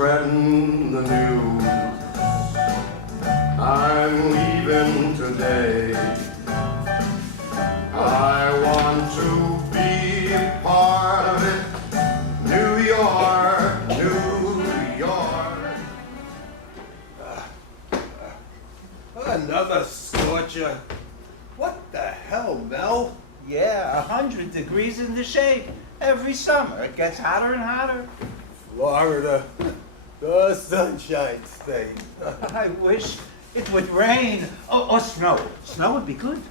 spreading the news. I'm leaving today. I want to be a part of it. New York, New York. Another scorcher. What the hell, Mel? Yeah, 100 degrees in the shade. Every summer it gets hotter and hotter. Florida, the Sunshine State. I wish it would rain or snow. Snow would be good.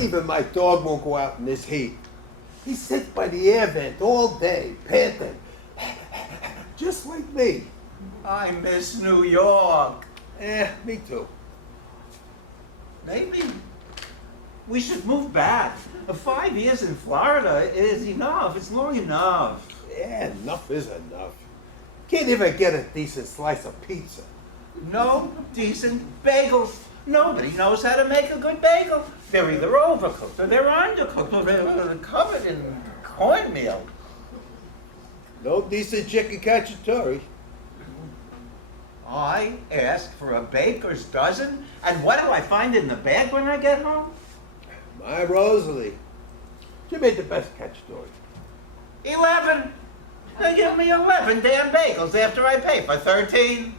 Even my dog won't go out in this heat. He sits by the air vent all day, panting. Just like me. I miss New York. Me too. Maybe we should move back. 5 years in Florida is enough. It's long enough. Yeah, enough is enough. Can't even get a decent slice of pizza. No decent bagels. Nobody knows how to make a good bagel. They're either overcooked or they're undercooked or they're covered in cornmeal. No decent chicken cacciatore. I asked for a baker's dozen, and what do I find in the bag when I get home? My Rosalie. She made the best cacciatore. 11. They give me 11 damn bagels after I pay for 13.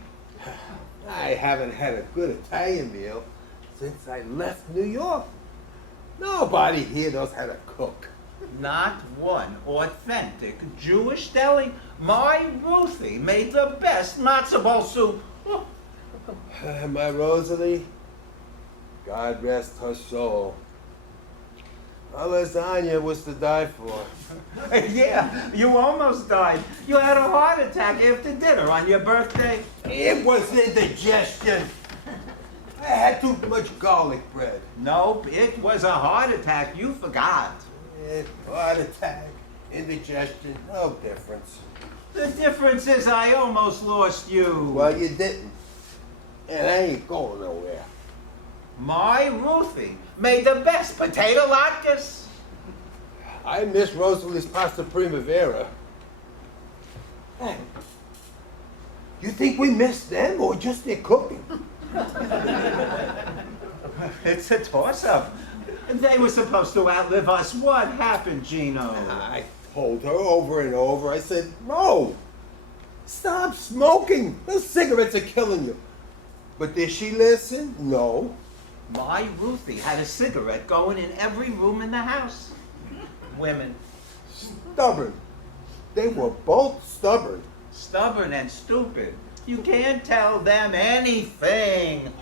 I haven't had a good Italian meal since I left New York. Nobody here knows how to cook. Not one authentic Jewish deli. My Ruthie made the best matzo ball soup. Oh. My Rosalie, God rest her soul. Her lasagna was to die for. Yeah, you almost died. You had a heart attack after dinner on your birthday. It was indigestion. I had too much garlic bread. Nope, it was a heart attack. You forgot. Heart attack, indigestion, no difference. The difference is I almost lost you. Well, you didn't. And I ain't going nowhere. My Ruthie made the best potato latkes. I miss Rosalie's pasta primavera. Hey, you think we miss them or just their cooking? It's a toss-up. They were supposed to outlive us. What happened, Gino? I told her over and over. I said, no, stop smoking. Those cigarettes are killing you. But did she listen? No. My Ruthie had a cigarette going in every room in the house. Women. Stubborn. They were both stubborn. Stubborn and stupid. You can't tell them anything.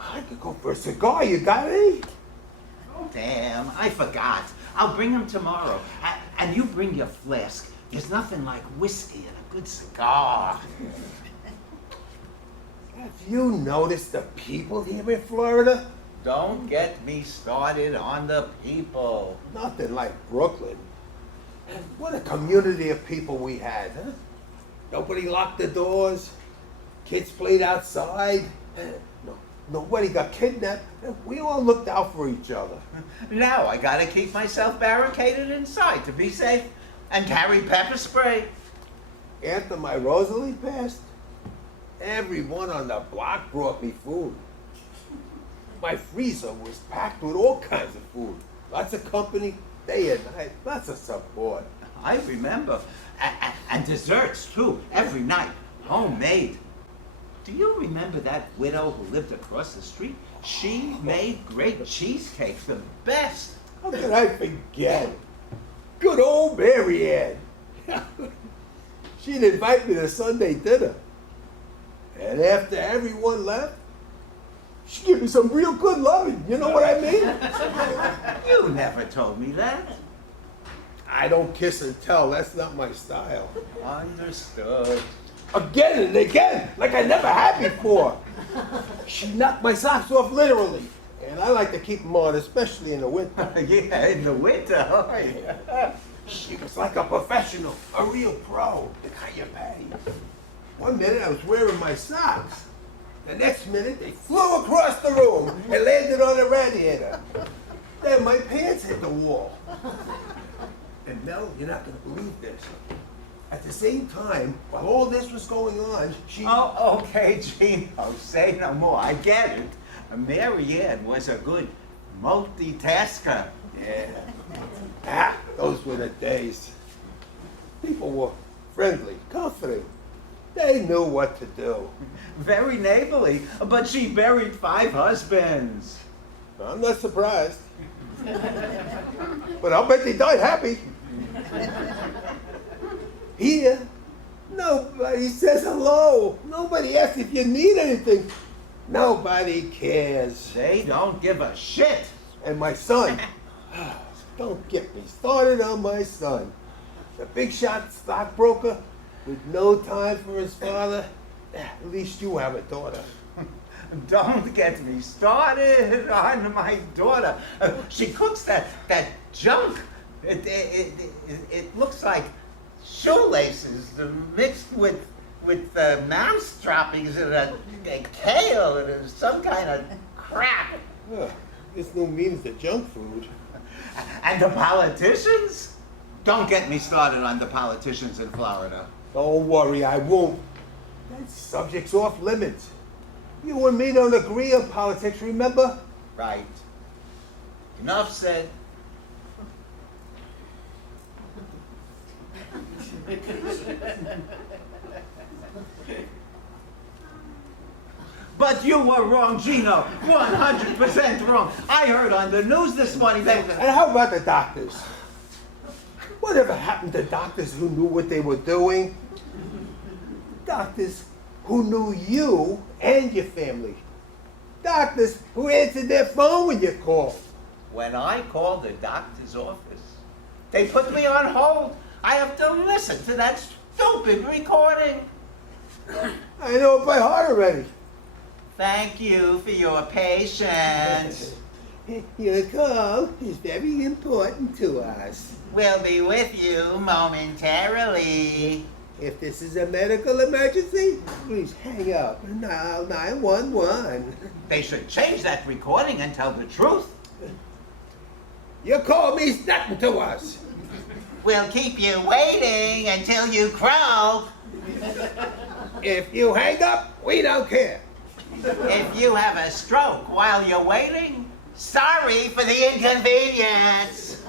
I could go for a cigar. You got any? Oh, damn, I forgot. I'll bring them tomorrow. And you bring your flask. There's nothing like whiskey and a good cigar. Have you noticed the people here in Florida? Don't get me started on the people. Nothing like Brooklyn. And what a community of people we had, huh? Nobody locked the doors. Kids played outside. Nobody got kidnapped. We all looked out for each other. Now I gotta keep myself barricaded inside to be safe and carry pepper spray. After my Rosalie passed, everyone on the block brought me food. My freezer was packed with all kinds of food. Lots of company, day and night, lots of support. I remember. And desserts, too, every night. Homemade. Do you remember that widow who lived across the street? She made great cheesecakes, the best. How could I forget? Good old Mary Ann. She'd invite me to Sunday dinner. And after everyone left, she'd give me some real good loving. You know what I mean? You never told me that. I don't kiss and tell. That's not my style. Understood. Again and again, like I never had before. She knocked my socks off literally. And I like to keep them on, especially in the winter. Yeah, in the winter. Oh, yeah. She was like a professional, a real pro. The kind you pay. One minute I was wearing my socks. The next minute they flew across the room and landed on the radiator. Then my pants hit the wall. And Mel, you're not gonna believe this. At the same time, while all this was going on, she... Oh, okay, Gino, say no more. I get it. Mary Ann was a good multitasker. Yeah. Ah, those were the days. People were friendly, comforting. They knew what to do. Very neighborly, but she buried 5 husbands. I'm not surprised. But I'll bet they died happy. Here, nobody says hello. Nobody asks if you need anything. Nobody cares. They don't give a shit. And my son, don't get me started on my son. The big shot stockbroker with no time for his father. At least you have a daughter. Don't get me started on my daughter. She cooks that junk. It looks like shoelaces mixed with mouse droppings and a kale and some kind of crap. This no means the junk food. And the politicians? Don't get me started on the politicians in Florida. Don't worry, I won't. That subject's off limits. You and me don't agree on politics, remember? Right. Enough said. But you were wrong, Gino. 100% wrong. I heard on the news this morning that... And how about the doctors? Whatever happened to doctors who knew what they were doing? Doctors who knew you and your family. Doctors who answered their phone when you called. When I called the doctor's office, they put me on hold. I have to listen to that stupid recording. I know it by heart already. Thank you for your patience. Your call is very important to us. We'll be with you momentarily. If this is a medical emergency, please hang up and dial 911. They should change that recording and tell the truth. Your call means nothing to us. We'll keep you waiting until you croak. If you hang up, we don't care. If you have a stroke while you're waiting, sorry for the inconvenience.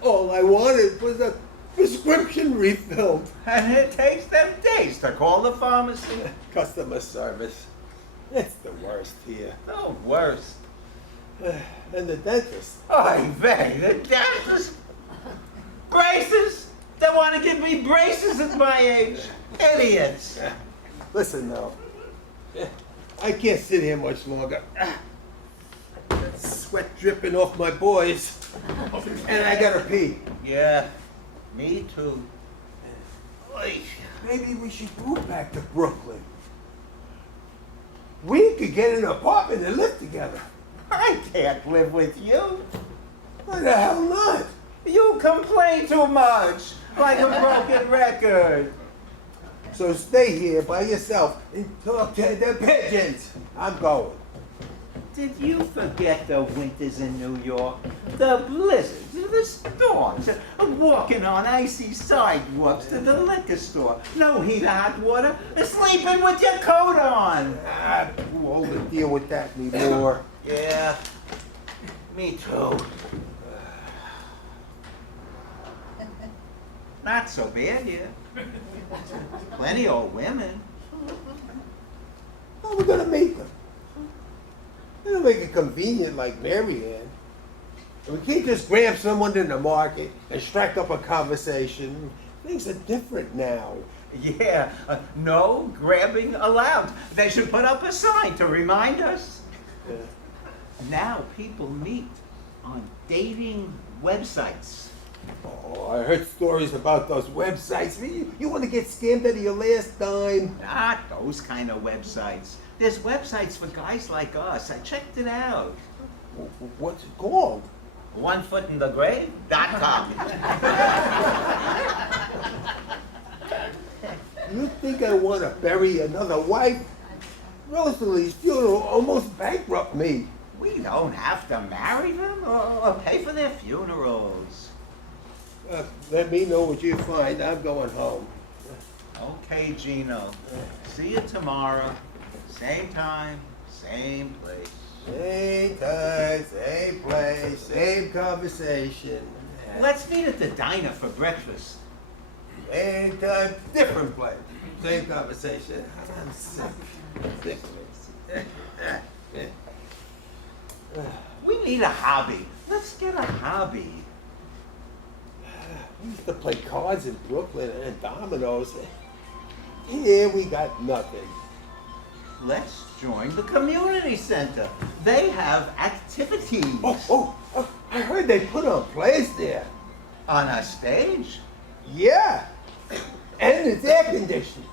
All I wanted was a prescription refilled. And it takes them days to call the pharmacy. Customer service. It's the worst here. No worse. And the dentist. Oy vey, the dentist. Braces? They want to give me braces at my age. Idiots. Listen now. I can't sit here much longer. Sweat dripping off my boys. And I gotta pee. Yeah, me too. Maybe we should move back to Brooklyn. We could get an apartment and live together. I can't live with you. Why the hell not? You complain too much, like a broken record. So stay here by yourself and talk to the pigeons. I'm going. Did you forget the winters in New York? The blizzards, the storms, walking on icy sidewalks to the liquor store, no heat or hot water, sleeping with your coat on. I'm too old to deal with that anymore. Yeah, me too. Not so bad here. Plenty of women. How are we gonna make them? We don't make it convenient like Mary Ann. And we can't just grab someone in the market and strike up a conversation. Things are different now. Yeah, no grabbing allowed. They should put up a sign to remind us. Now people meet on dating websites. Oh, I heard stories about those websites. You want to get scammed out of your last dime? Not those kind of websites. There's websites for guys like us. I checked it out. What's it called? OneFootInTheGrave.com. You think I want to bury another wife? Rosalie's funeral almost bankrupt me. We don't have to marry them or pay for their funerals. Let me know what you find. I'm going home. Okay, Gino. See you tomorrow. Same time, same place. Same time, same place, same conversation. Let's meet at the diner for breakfast. Same time, different place. Same conversation. I'm sick. Sick of it. We need a hobby. Let's get a hobby. We used to play cards in Brooklyn and dominoes. Here we got nothing. Let's join the community center. They have activities. Oh, I heard they put on plays there. On a stage? Yeah. And it's air conditioned.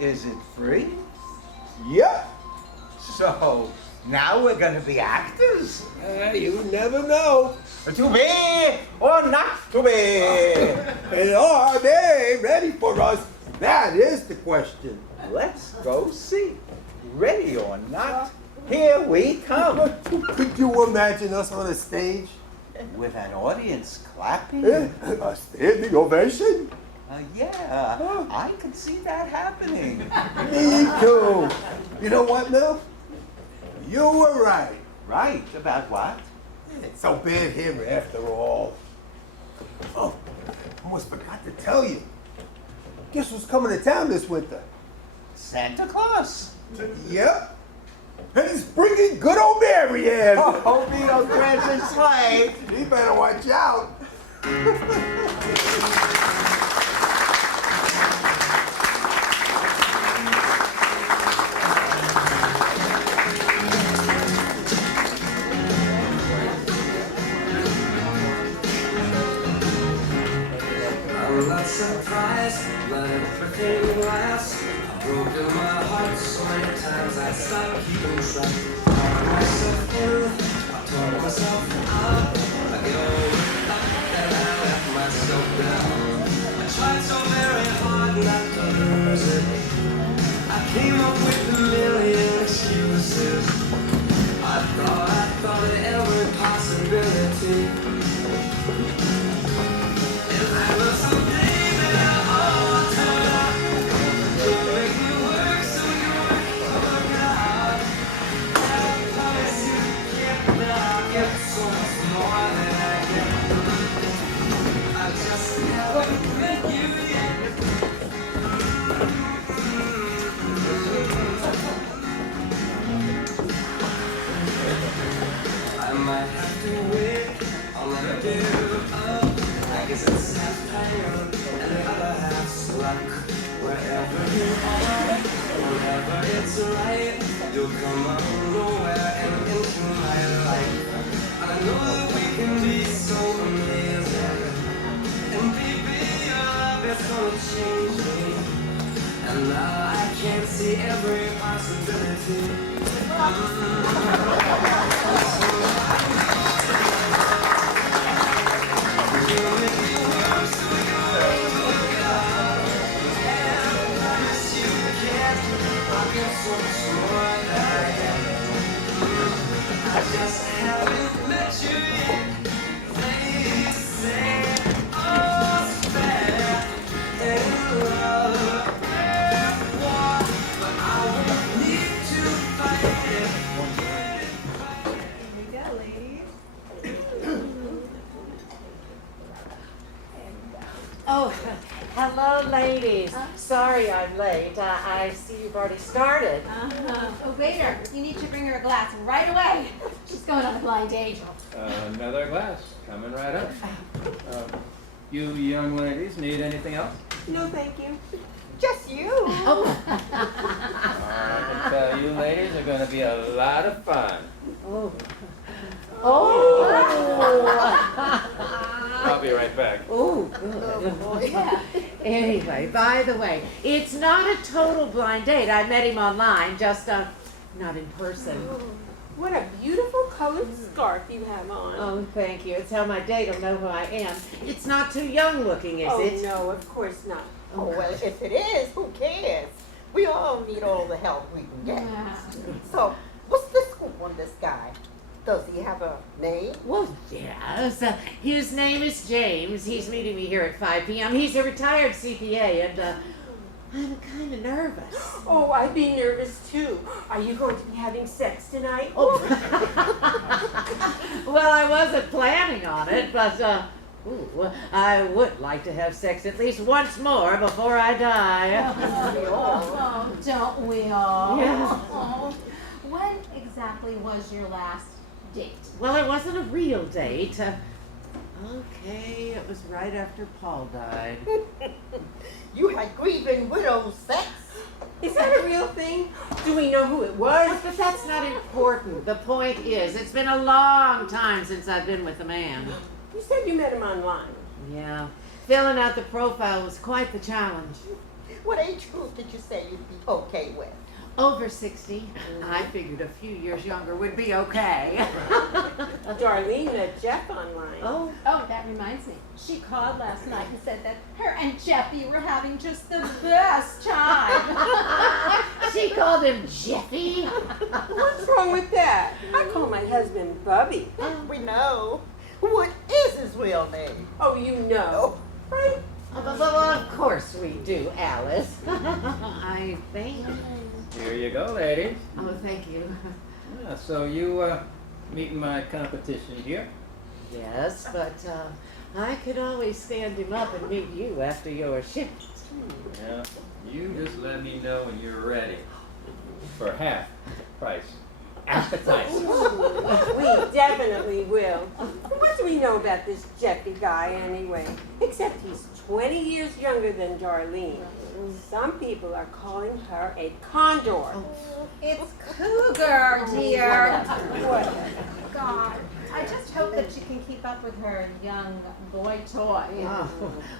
Is it free? Yep. So, now we're gonna be actors? You never know. To be or not to be? And are they ready for us? That is the question. Let's go see. Ready or not, here we come. Could you imagine us on a stage? With an audience clapping? A standing ovation? Yeah, I could see that happening. Me too. You know what, Mel? You were right. Right, about what? It's so bad here after all. Oh, almost forgot to tell you. Guess who's coming to town this winter? Santa Claus. Yep. And he's bringing good old Mary Ann. Oh, Vito's dancing sleigh. You better watch out. I'm not surprised, but everything lasts. I've broken my heart so many times I stopped keeping track. I tore myself in, I tore myself out. I get over that I left myself down. I tried so very hard not to lose it. I came up with a million excuses. I thought of every possibility. I might have to wait, I'll never give up. I guess it's half iron and the other half's luck. Wherever you are, whenever it's right, you'll come out of nowhere and into my life. I know that we can be so amazing, and baby, your love is gonna change me. And now I can't see every possibility. I just haven't met you yet. They say, oh, fair in love, war, but I won't need to fight it. Here we go, ladies. Oh, hello, ladies. Sorry I'm late. I see you've already started. Oh, waiter, you need to bring her a glass right away. She's going on a blind date. Another glass, coming right up. You young ladies need anything else? No, thank you. Just you. I can tell you ladies are going to be a lot of fun. Oh. I'll be right back. Oh, good. Anyway, by the way, it's not a total blind date. I met him online, just not in person. What a beautiful colored scarf you have on. Oh, thank you. It's how my date will know who I am. It's not too young looking, is it? No, of course not. Oh, well, if it is, who cares? We all need all the help we can get. So, what's the scoop on this guy? Does he have a name? Well, yes. His name is James. He's meeting me here at 5 p.m. He's a retired CPA, and I'm kind of nervous. Oh, I'd be nervous too. Are you going to be having sex tonight? Oh. Well, I wasn't planning on it, but I would like to have sex at least once more before I die. Oh, don't we all? Yeah. Oh. When exactly was your last date? Well, it wasn't a real date. Okay, it was right after Paul died. You had grieving widow sex? Is that a real thing? Do we know who it was? But that's not important. The point is, it's been a long time since I've been with a man. You said you met him online. Yeah, filling out the profile was quite the challenge. What age group did you say you'd be okay with? Over 60. I figured a few years younger would be okay. Darlene met Jeff online. Oh, Oh, that reminds me. She called last night and said that her and Jeffy were having just the best time. she called him Jeffy. What's wrong with that? I call my husband Bubby. We know. What is his real name? Oh, you know. Right? Well, of course we do, Alice. I think. Here you go, ladies. Oh, thank you. Yeah, so you meeting my competition here? Yes, but I could always stand him up and meet you after your shift. Yeah. You just let me know when you're ready. For half price. Appetizer. We definitely will. What do we know about this Jeffy guy anyway? Except he's 20 years younger than Darlene. Some people are calling her a condor. It's Cougar, dear. What? God, I just hope that she can keep up with her young boy toy. Oh,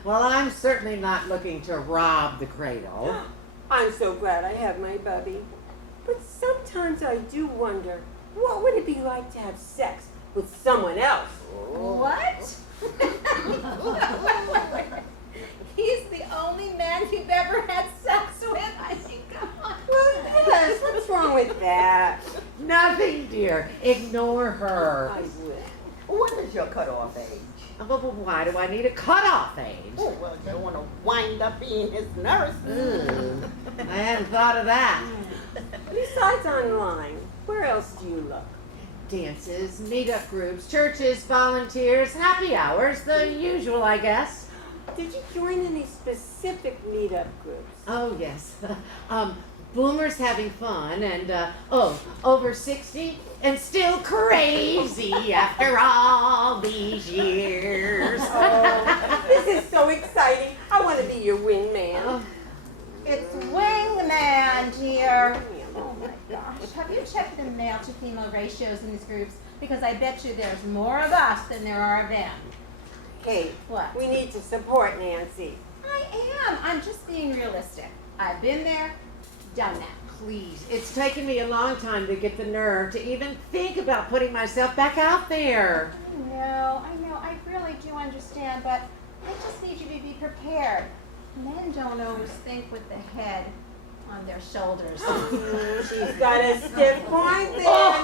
well, I'm certainly not looking to rob the cradle. I'm so glad I have my Bubby. But sometimes I do wonder, what would it be like to have sex with someone else? What? He's the only man you've ever had sex with? I think, come on. Well, yes, what's wrong with that? Nothing, dear. Ignore her. I will. What is your cutoff age? But why do I need a cutoff age? Oh, well, you don't want to wind up being his nurse. Ugh, I hadn't thought of that. Besides online, where else do you look? Dances, meetup groups, churches, volunteers, happy hours, the usual, I guess. Did you join any specific meetup groups? Oh, yes. Boomers having fun and, over 60 and still crazy after all these years. Oh, this is so exciting. I want to be your wingman. It's Wingman, dear. Oh my gosh. Have you checked the male to female ratios in these groups? Because I bet you there's more of us than there are of them. Kate, What? we need to support Nancy. I am. I'm just being realistic. I've been there, done that. Please, it's taken me a long time to get the nerve to even think about putting myself back out there. I know, I really do understand, but I just need you to be prepared. Men don't always think with the head on their shoulders. She's got a stiff point there,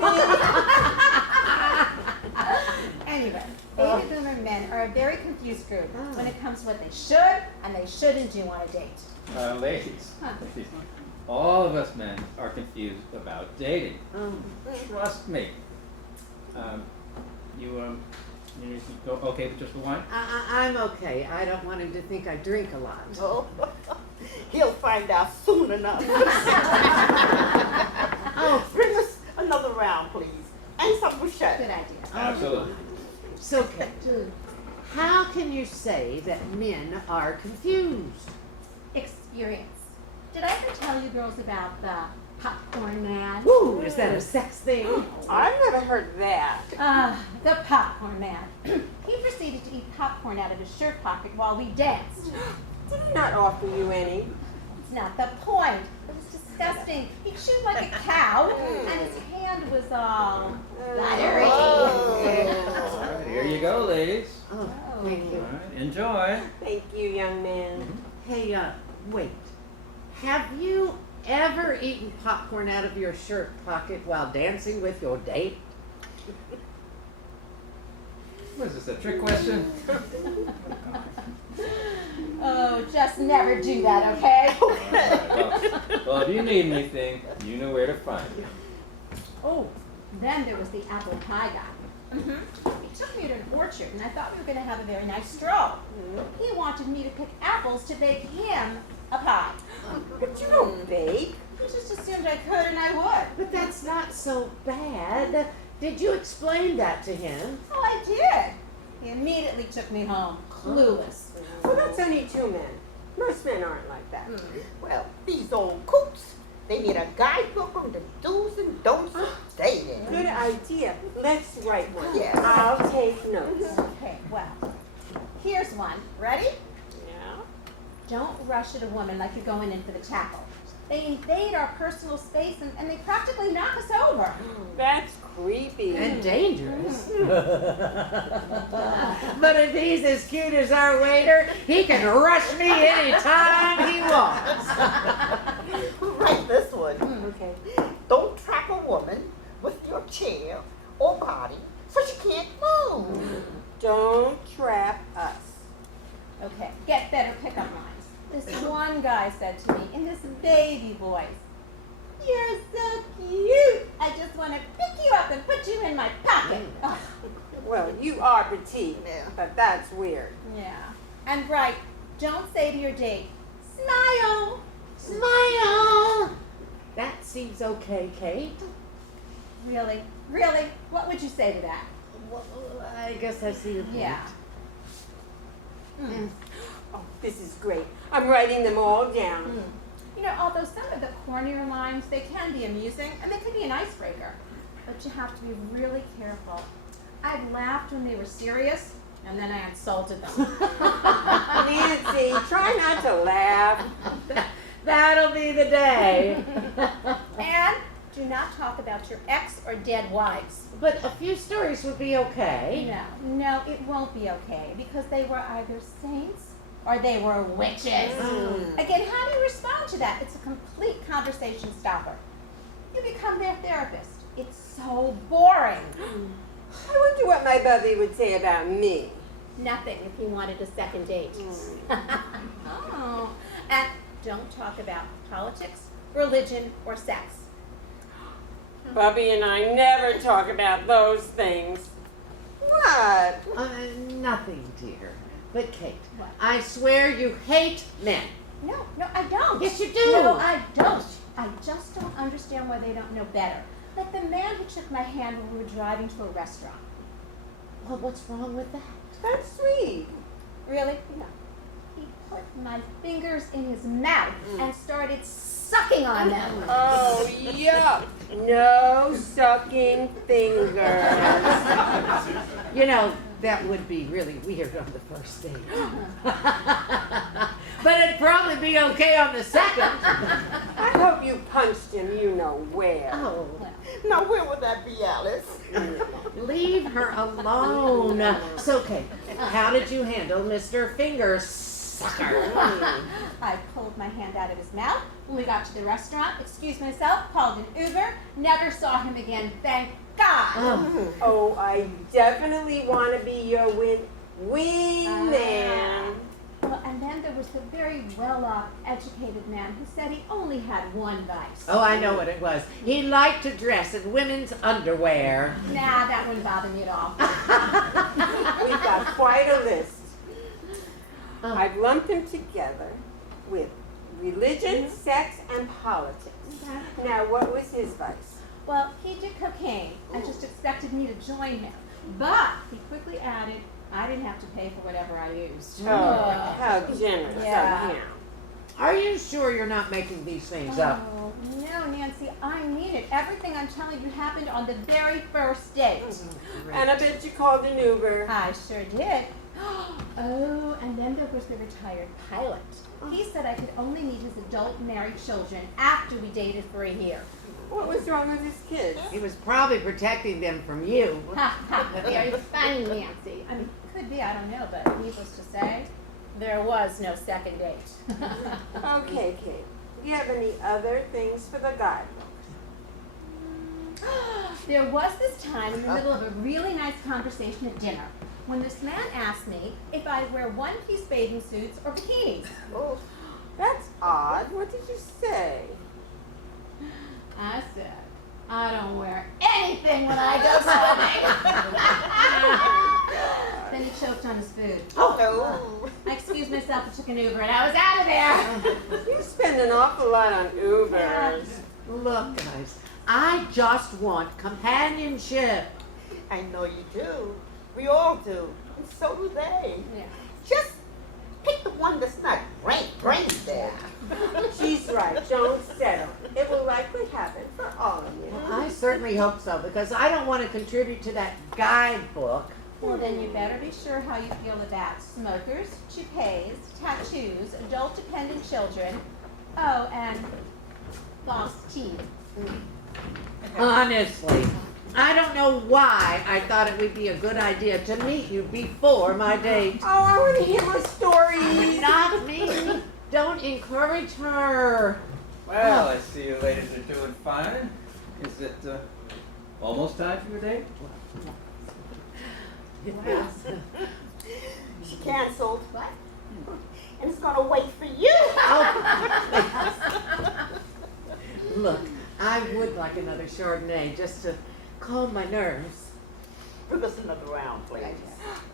Nancy. Anyway, baby boomer men are a very confused group when it comes to what they should and they shouldn't do on a date. Ladies. Huh. All of us men are confused about dating. Trust me. You go okay with just the wine? I'm okay. I don't want him to think I drink a lot. Oh, he'll find out soon enough. Oh, Bring us another round, please. And some bruschetta. Good idea. Absolutely. so Kate, how can you say that men are confused? Experience. Did I ever tell you girls about the popcorn man? Ooh, is that a sex thing? I've never heard that. The popcorn man. He proceeded to eat popcorn out of his shirt pocket while we danced. Did he not offer you any? It's not the point. It was disgusting. He chewed like a cow, and his hand was all buttery. All right, here you go, ladies. Oh, thank All you. right, enjoy. Thank you, young man. Hey, wait. Have you ever eaten popcorn out of your shirt pocket while dancing with your date? What is this, a trick question? Oh, just never do that, okay? Well, if you need anything, you know where to find me. Oh, then there was the apple pie guy. He took me to an orchard, and I thought we were going to have a very nice stroll. He wanted me to pick apples to bake him a pie. But you don't bake. He just assumed I could, and I would. But that's not so bad. Did you explain that to him? Oh, I did. He immediately took me home, clueless. Well, that's only 2 men. Most men aren't like that. Well, these old coots, they need a guidebook on the do's and don'ts of dating. Good idea. Let's write one. Yes. I'll take notes. Okay, well, here's one. Ready? Yeah. Don't rush at a woman like you're going in for the tackle. They invade our personal space and they practically knock us over. That's creepy. And dangerous. But if he's as cute as our waiter, he can rush me anytime he wants. Write this one. Okay. Don't trap a woman with your chair or body so she can't move. Don't trap us. Okay, get better pickup lines. This one guy said to me in this baby voice, "You're so cute. I just want to pick you up and put you in my pocket." Oh, Well, you are petite, Yeah. but that's weird. yeah. And right, don't say to your date, "Smile." Smile. That seems okay, Kate. Really? Really? What would you say to that? Well, I guess I see your point. Yeah. Oh, this is great. I'm writing them all down. You know, although some of the cornier lines, they can be amusing and they can be an icebreaker, but you have to be really careful. I laughed when they were serious, and then I insulted them. Nancy, try not to laugh. That'll be the day. And do not talk about your ex or dead wives. But a few stories would be okay. No, it won't be okay because they were either saints or they were witches. Again, how do you respond to that? It's a complete conversation stopper. You become their therapist. It's so boring. I wonder what my Bubby would say about me. Nothing if he wanted a second date. Oh, and don't talk about politics, religion, or sex. Bubby and I never talk about those things. What? Nothing, dear. But Kate, What? I swear you hate men. No, I don't. Yes, you do. No, I don't. I just don't understand why they don't know better. Like the man who took my hand when we were driving to a restaurant. Well, what's wrong with that? That's sweet. Really? Yeah. He put my fingers in his mouth and started sucking on them. Oh, yuck. No sucking fingers. You know, that would be really weird on the first date. But it'd probably be okay on the second. I hope you punched him, you know where. Oh, Now, where would that be, Alice? leave her alone. So, Kate, how did you handle Mr. Finger Sucker? I pulled my hand out of his mouth when we got to the restaurant, excused myself, called an Uber, never saw him again, thank God. Oh, I definitely want to be your wingman. Well, and then there was the very well-off, educated man who said he only had one vice. Oh, I know what it was. He liked to dress in women's underwear. Nah, that wouldn't bother me at all. We've got quite a list. I've lumped them together with religion, sex, and politics. Now, what was his vice? Well, he did cocaine and just expected me to join him. But he quickly added, I didn't have to pay for whatever I used. Oh, how generous Yeah. of him. Are you sure you're not making these things up? Oh, no, Nancy, I mean it. Everything I'm telling you happened on the very first date. And I bet you called an Uber. I sure did. Oh, and then there was the retired pilot. He said I could only meet his adult married children after we dated for a year. What was wrong with his kids? He was probably protecting them from you. Ha ha, very funny, Nancy. I mean, could be, I don't know, but needless to say, there was no second date. Okay, Kate. Do you have any other things for the guidebook? There was this time in the middle of a really nice conversation at dinner when this man asked me if I'd wear one-piece bathing suits or bikinis. Oh, that's odd. What did you say? I said, I don't wear anything when I go swimming. Then he choked on his food. Oh, no. I excused myself and took an Uber, and I was out of there. You spend an awful lot on Ubers. Look, guys, I just want companionship. I know you do. We all do. And so do they. Yeah. Just pick the one that's not brain dead. She's right. Don't settle. It will likely happen for all of you. I certainly hope so, because I don't want to contribute to that guidebook. Well, then you better be sure how you feel about smokers, toupees, tattoos, adult-dependent children, oh, and lost teeth. Honestly, I don't know why I thought it would be a good idea to meet you before my date. Oh, I want to hear more stories. Not me. Don't encourage her. Well, I see you ladies are doing fine. Is it almost time for your date? She canceled. What? And it's gonna wait for you. Look, I would like another Chardonnay just to calm my nerves. Bring us another round, please.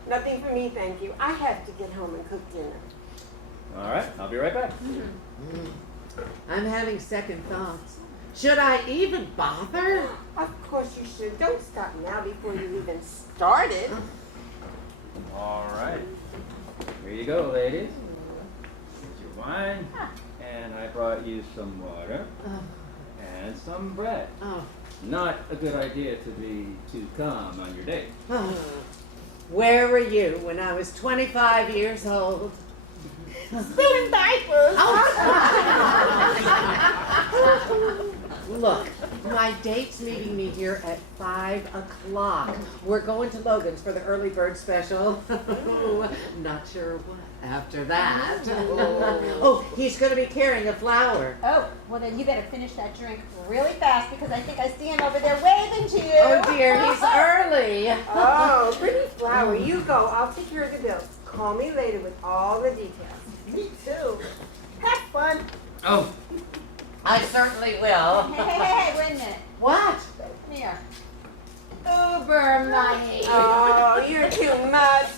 Nothing for me, thank you. I have to get home and cook dinner. All right, I'll be right back. I'm having second thoughts. Should I even bother? Of course you should. Don't stop now before you even started. All right. Here you go, ladies. Here's your wine. And I brought you some water and some bread. Oh. Not a good idea to be too calm on your date. Oh. Where were you when I was 25 years old? Spilling diapers. Look, my date's meeting me here at 5 o'clock. We're going to Logan's for the early bird special. Not sure what after that. Oh, he's going to be carrying a flower. Oh, well then you better finish that drink really fast because I think I see him over there waving to you. Oh dear, he's early. Oh, pretty flower. You go. I'll take care of the bill. Call me later with all the details. Me too. Have fun. Oh, I certainly will. Hey, wait a minute. What? Come here. Uber money. Oh, you're too much.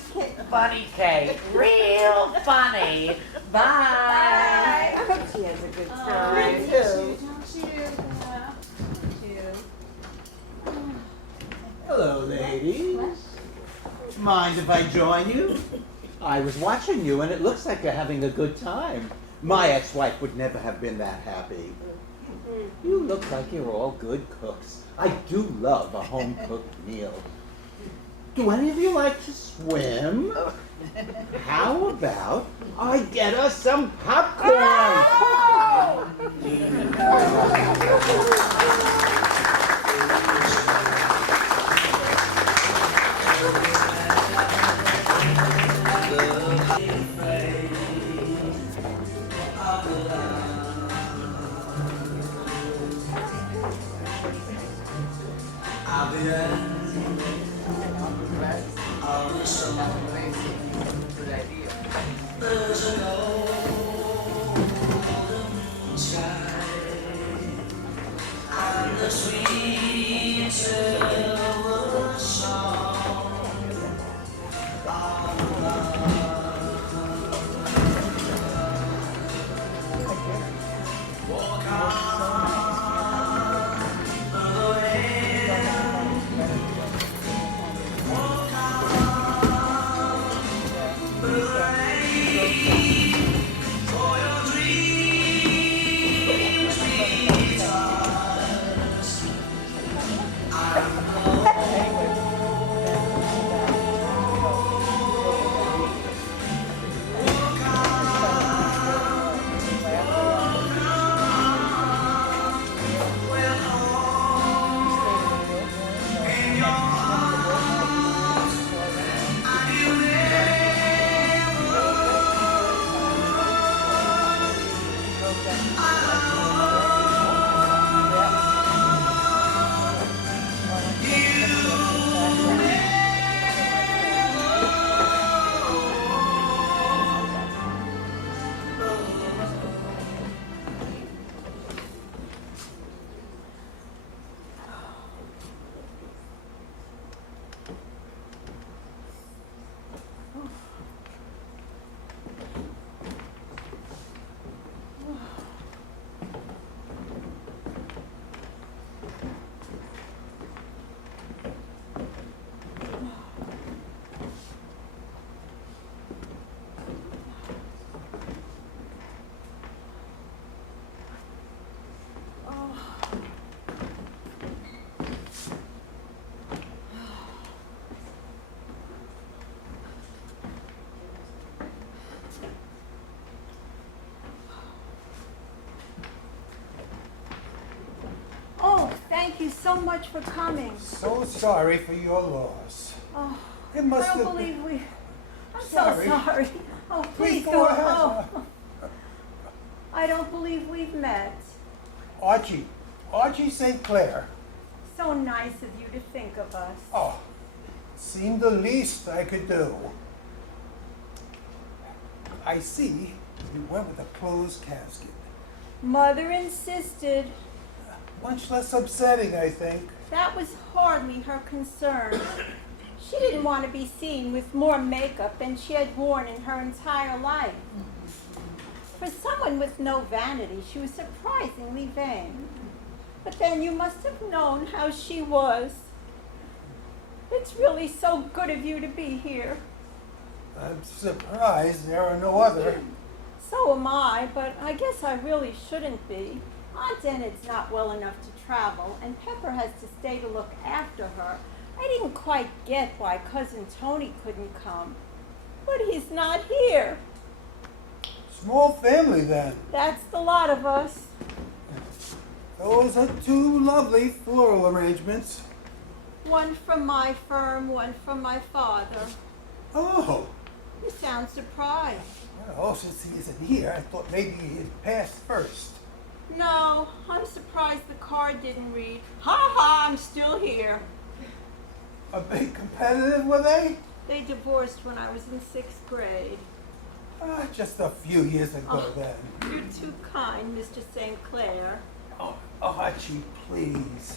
Funny, Kate. Real funny. Bye. I hope she has a good Oh, time. Me too. Don't you? Yeah. Hello, ladies. What? Mind if I join you? I was watching you, and it looks like you're having a good time. My ex-wife would never have been that happy. You look like you're all good cooks. I do love a home-cooked meal. Do any of you like to swim? How about I get us some popcorn? you so much for coming. So sorry for your loss. Oh, It must I don't have believe we. I'm Sorry. so sorry. Oh, please go go. ahead. Oh, I don't believe we've met. Archie St. Clair. So nice of you to think of us. Oh, seemed the least I could do. I see you went with a closed casket. Mother insisted. Much less upsetting, I think. That was hardly her concern. She didn't want to be seen with more makeup than she had worn in her entire life. For someone with no vanity, she was surprisingly vain. But then you must have known how she was. It's really so good of you to be here. I'm surprised there are no other. So am I, but I guess I really shouldn't be. Aunt Enid's not well enough to travel, and Pepper has to stay to look after her. I didn't quite get why Cousin Tony couldn't come. But he's not here. Small family then. That's the lot of us. Those are two lovely floral arrangements. One from my firm, one from my father. Oh, You sound surprised. well, since he isn't here, I thought maybe he had passed first. No, I'm surprised the card didn't read. Ha ha, I'm still here. A bit competitive, were they? They divorced when I was in 6th grade. Just a few years ago Oh. then. You're too kind, Mr. St. Clair. Oh, Archie, please.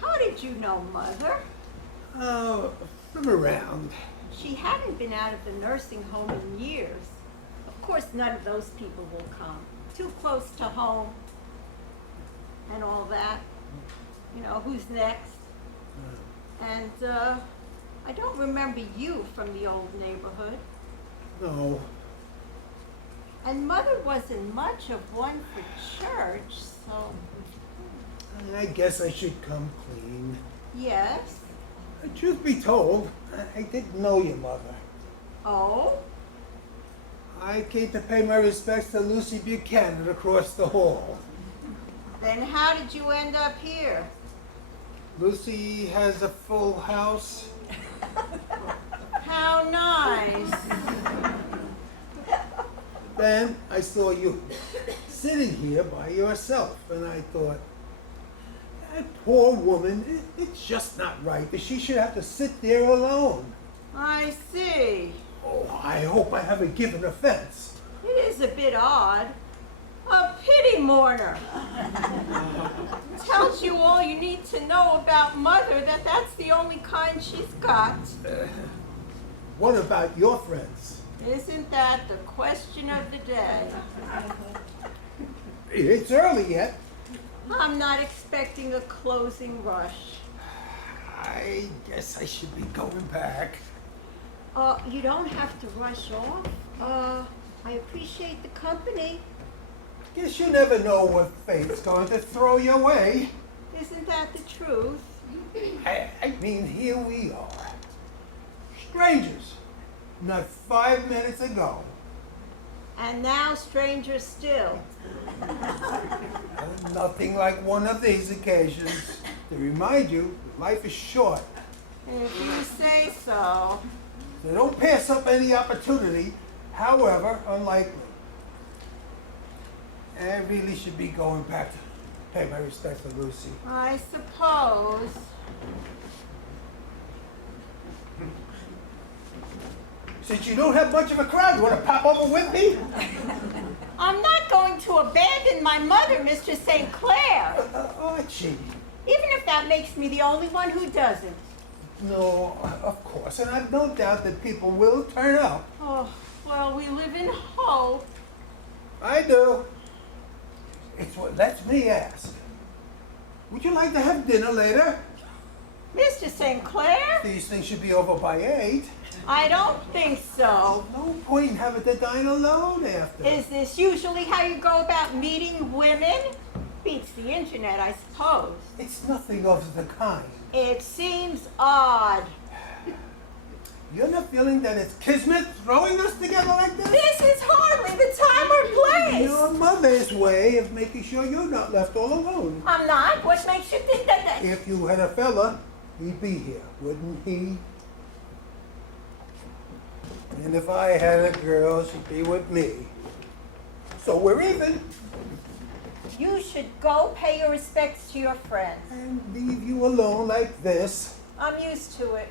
How did you know Mother? Oh, from around. She hadn't been out of the nursing home in years. Of course, none of those people will come. Too close to home and all that. You know, who's next? And I don't remember you from the old neighborhood. No. And Mother wasn't much of one for church, so I guess I should come clean. yes. Truth be told, I didn't know your mother. Oh? I came to pay my respects to Lucy Buchanan across the hall. Then how did you end up here? Lucy has a full house. How nice. Then I saw you sitting here by yourself, and I thought, that poor woman, it's just not right that she should have to sit there alone. I see. Oh, I hope I haven't given offense. It is a bit odd. A pity mourner. Tells you all you need to know about Mother, that's the only kind she's got. What about your friends? Isn't that the question of the day? It's early yet. I'm not expecting a closing rush. I guess I should be going back. You don't have to rush off. I appreciate the company. Guess you never know what fate's going to throw your way. Isn't that the truth? I mean, here we are. Strangers. Not 5 minutes ago. And now strangers still. Nothing like one of these occasions to remind you that life is short. If you say so. So don't pass up any opportunity, however unlikely. I really should be going back to pay my respects to Lucy. I suppose. Since you don't have much of a crowd, you want to pop over with me? I'm not going to abandon my mother, Mr. St. Clair. Archie. Even if that makes me the only one who doesn't. No, of course, and I've no doubt that people will turn up. Oh, well, we live in hope. I do. It's what lets me ask. Would you like to have dinner later? Mr. St. Clair? These things should be over by 8. I don't think so. No point in having to dine alone after. Is this usually how you go about meeting women? Beats the internet, I suppose. It's nothing of the kind. It seems odd. You're not feeling that it's kismet throwing us together like this? This is hardly the time or place. Your mother his way of making sure you're not left all alone. I'm not. What makes you think that? If you had a fella, he'd be here, wouldn't he? And if I had a girl, she'd be with me. So we're even. You should go pay your respects to your friends. And leave you alone like this. I'm used to it.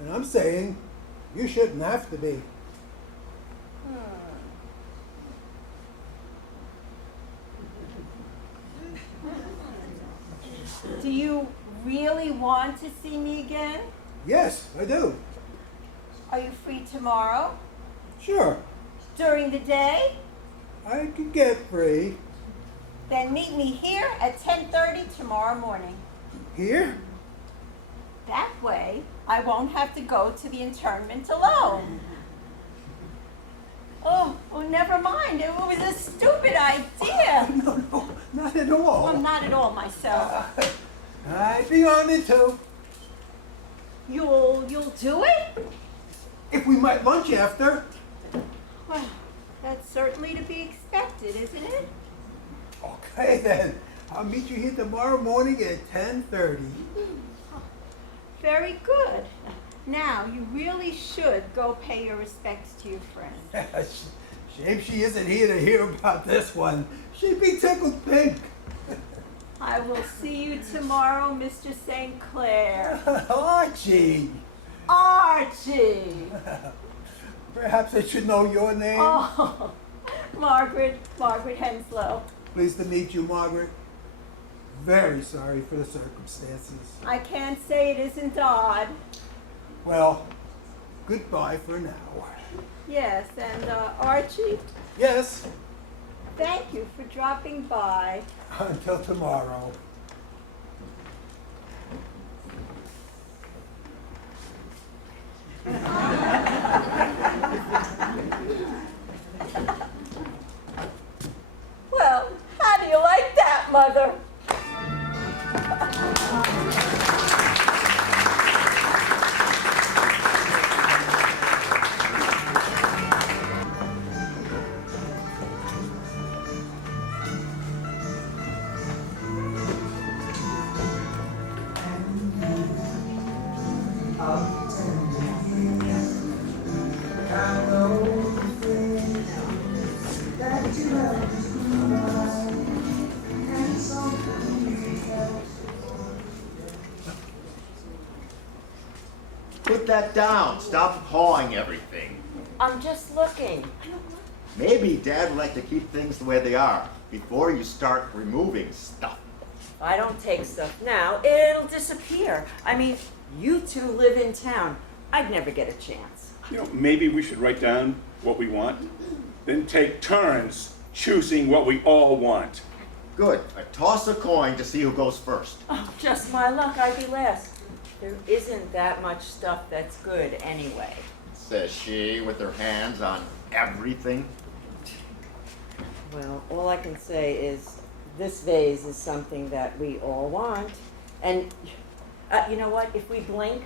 And I'm saying, you shouldn't have to be. Do you really want to see me again? Yes, I do. Are you free tomorrow? Sure, During the day? I can get free. Then meet me here at 10:30 tomorrow morning. Here? That way, I won't have to go to the internment alone. Oh, never mind. It was a stupid idea. No, not at all. Well, not at all myself. I'd be on it too. You'll do it? If we might lunch after. Well, that's certainly to be expected, isn't it? Okay then. I'll meet you here tomorrow morning at 10:30. Very good. Now, you really should go pay your respects to your friends. Shame she isn't here to hear about this one. She'd be tickled pink. I will see you tomorrow, Mr. St. Clair. Archie. Archie! Perhaps I should know your name. Oh, Margaret Henslow. Pleased to meet you, Margaret. Very sorry for the circumstances. I can't say it isn't odd. Well, goodbye for now. Yes, and Archie, Yes, thank you for dropping by. until tomorrow. Well, how do you like that, Mother? Put that down. Stop pawing everything. I'm just looking. Maybe Dad would like to keep things the way they are before you start removing stuff. If I don't take stuff now, it'll disappear. I mean, you two live in town. I'd never get a chance. You know, maybe we should write down what we want, then take turns choosing what we all want. Good. Toss a coin to see who goes first. Oh, just my luck, I'd be last. There isn't that much stuff that's good anyway. Says she with her hands on everything. Well, all I can say is this vase is something that we all want. And you know what? If we blink,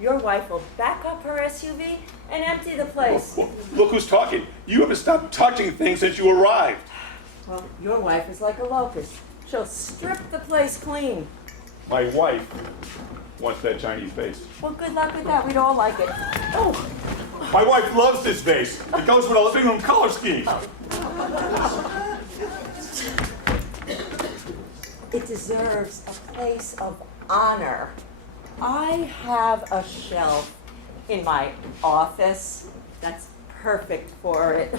your wife will back up her SUV and empty the place. Well, look who's talking. You haven't stopped touching things since you arrived. Well, your wife is like a locust. She'll strip the place clean. My wife wants that Chinese vase. Well, good luck with that. We'd all like it. Oh, My wife loves this vase. It goes with a living room color scheme. it deserves a place of honor. I have a shelf in my office that's perfect for it.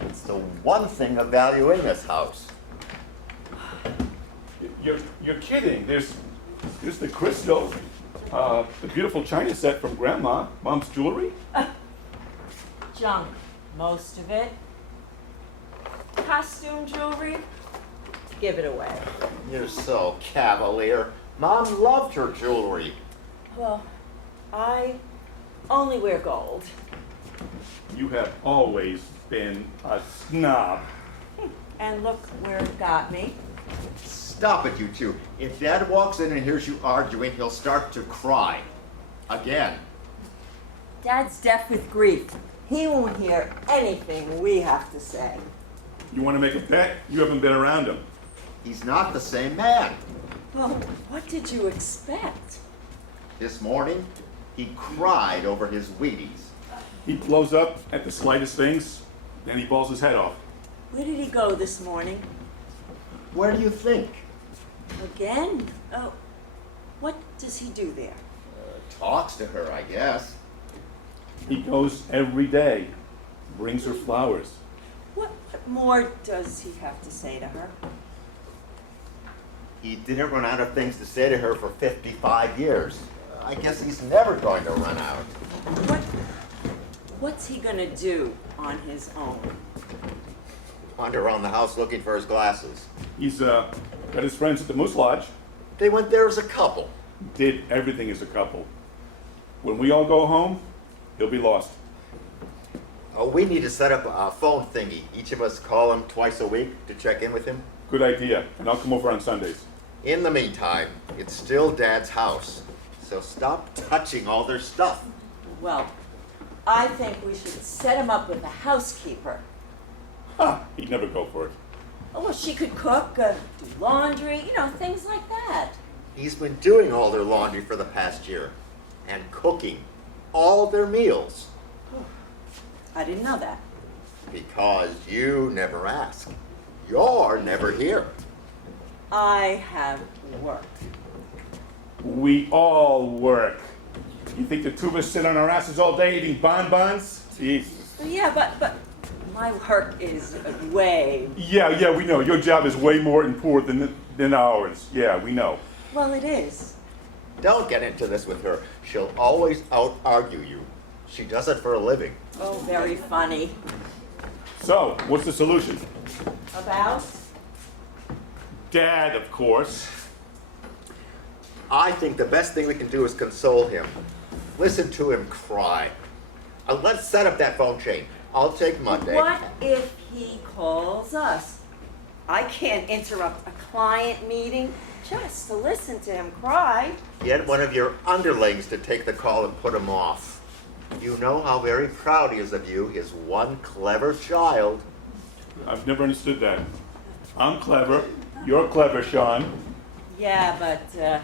It's the one thing of value in this house. You're kidding. There's the crystal, the beautiful china set from Grandma, Mom's jewelry. Junk, most of it. Costume jewelry, give it away. You're so cavalier. Mom loved her jewelry. Well, I only wear gold. You have always been a snob. And look where it got me. Stop it, you two. If Dad walks in and hears you arguing, he'll start to cry. Again. Dad's deaf with grief. He won't hear anything we have to say. You want to make a bet? You haven't been around him. He's not the same man. Well, what did you expect? This morning, he cried over his Wheaties. He blows up at the slightest things, then he balls his head off. Where did he go this morning? Where do you think? Again? Oh, what does he do there? Talks to her, I guess. He goes every day, brings her flowers. What more does he have to say to her? He didn't run out of things to say to her for 55 years. I guess he's never going to run out. What's he gonna do on his own? Wander around the house looking for his glasses. He's got his friends at the Moose Lodge. They went there as a couple. Did everything as a couple. When we all go home, he'll be lost. Oh, we need to set up a phone thingy. Each of us call him twice a week to check in with him. Good idea, and I'll come over on Sundays. In the meantime, it's still Dad's house. So stop touching all their stuff. Well, I think we should set him up with a housekeeper. Ha! He'd never go for it. Oh, well, she could cook, do laundry, things like that. He's been doing all their laundry for the past year. And cooking all their meals. I didn't know that. Because you never ask. You're never here. I have work. We all work. You think the two of us sit on our asses all day eating bonbons? Jesus. Yeah, but my work is way. Yeah, we know. Your job is way more important than ours. Yeah, we know. Well, it is. Don't get into this with her. She'll always out-argue you. She does it for a living. Oh, very funny. So, what's the solution? About? Dad, of course. I think the best thing we can do is console him. Listen to him cry. Let's set up that phone chain. I'll take Monday. What if he calls us? I can't interrupt a client meeting just to listen to him cry. Get one of your underlings to take the call and put him off. You know how very proud he is of you, his one clever child. I've never understood that. I'm clever. You're clever, Sean. Yeah, but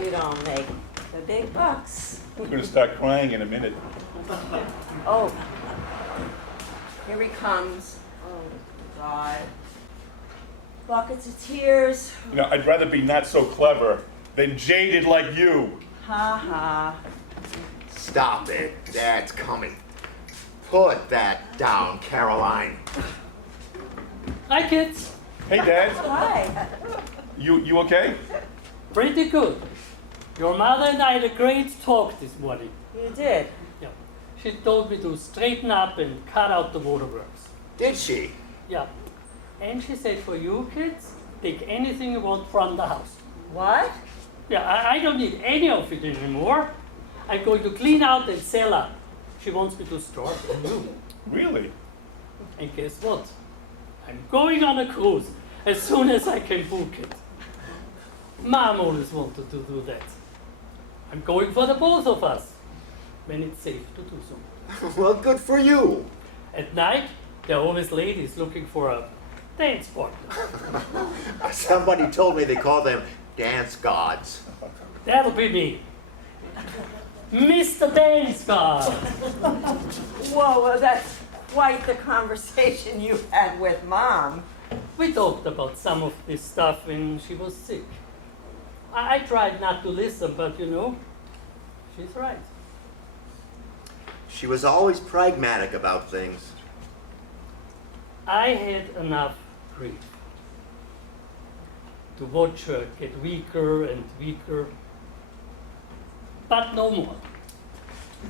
you don't make the big bucks. I'm going to start crying in a minute. Oh, here he comes. Oh, God. Buckets of tears. You know, I'd rather be not so clever than jaded like you. Ha ha. Stop it. Dad's coming. Put that down, Caroline. Hi, kids. Hey, Dad. Hi. You okay? Pretty good. Your mother and I had a great talk this morning. You did? Yeah. She told me to straighten up and cut out the waterworks. Did she? Yeah. And she said for you kids, take anything you want from the house. What? Yeah, I don't need any of it anymore. I'm going to clean out and sell out. She wants me to start anew. Really? And guess what? I'm going on a cruise as soon as I can book it. Mom always wanted to do that. I'm going for the both of us, when it's safe to do so. Well, good for you. At night, there are always ladies looking for a dance partner. Somebody told me they call them dance gods. That'll be me. Mr. Dance God. Whoa, well, that's quite the conversation you had with Mom. We talked about some of this stuff when she was sick. I tried not to listen, but she's right. She was always pragmatic about things. I had enough grief to watch her get weaker and weaker, but no more.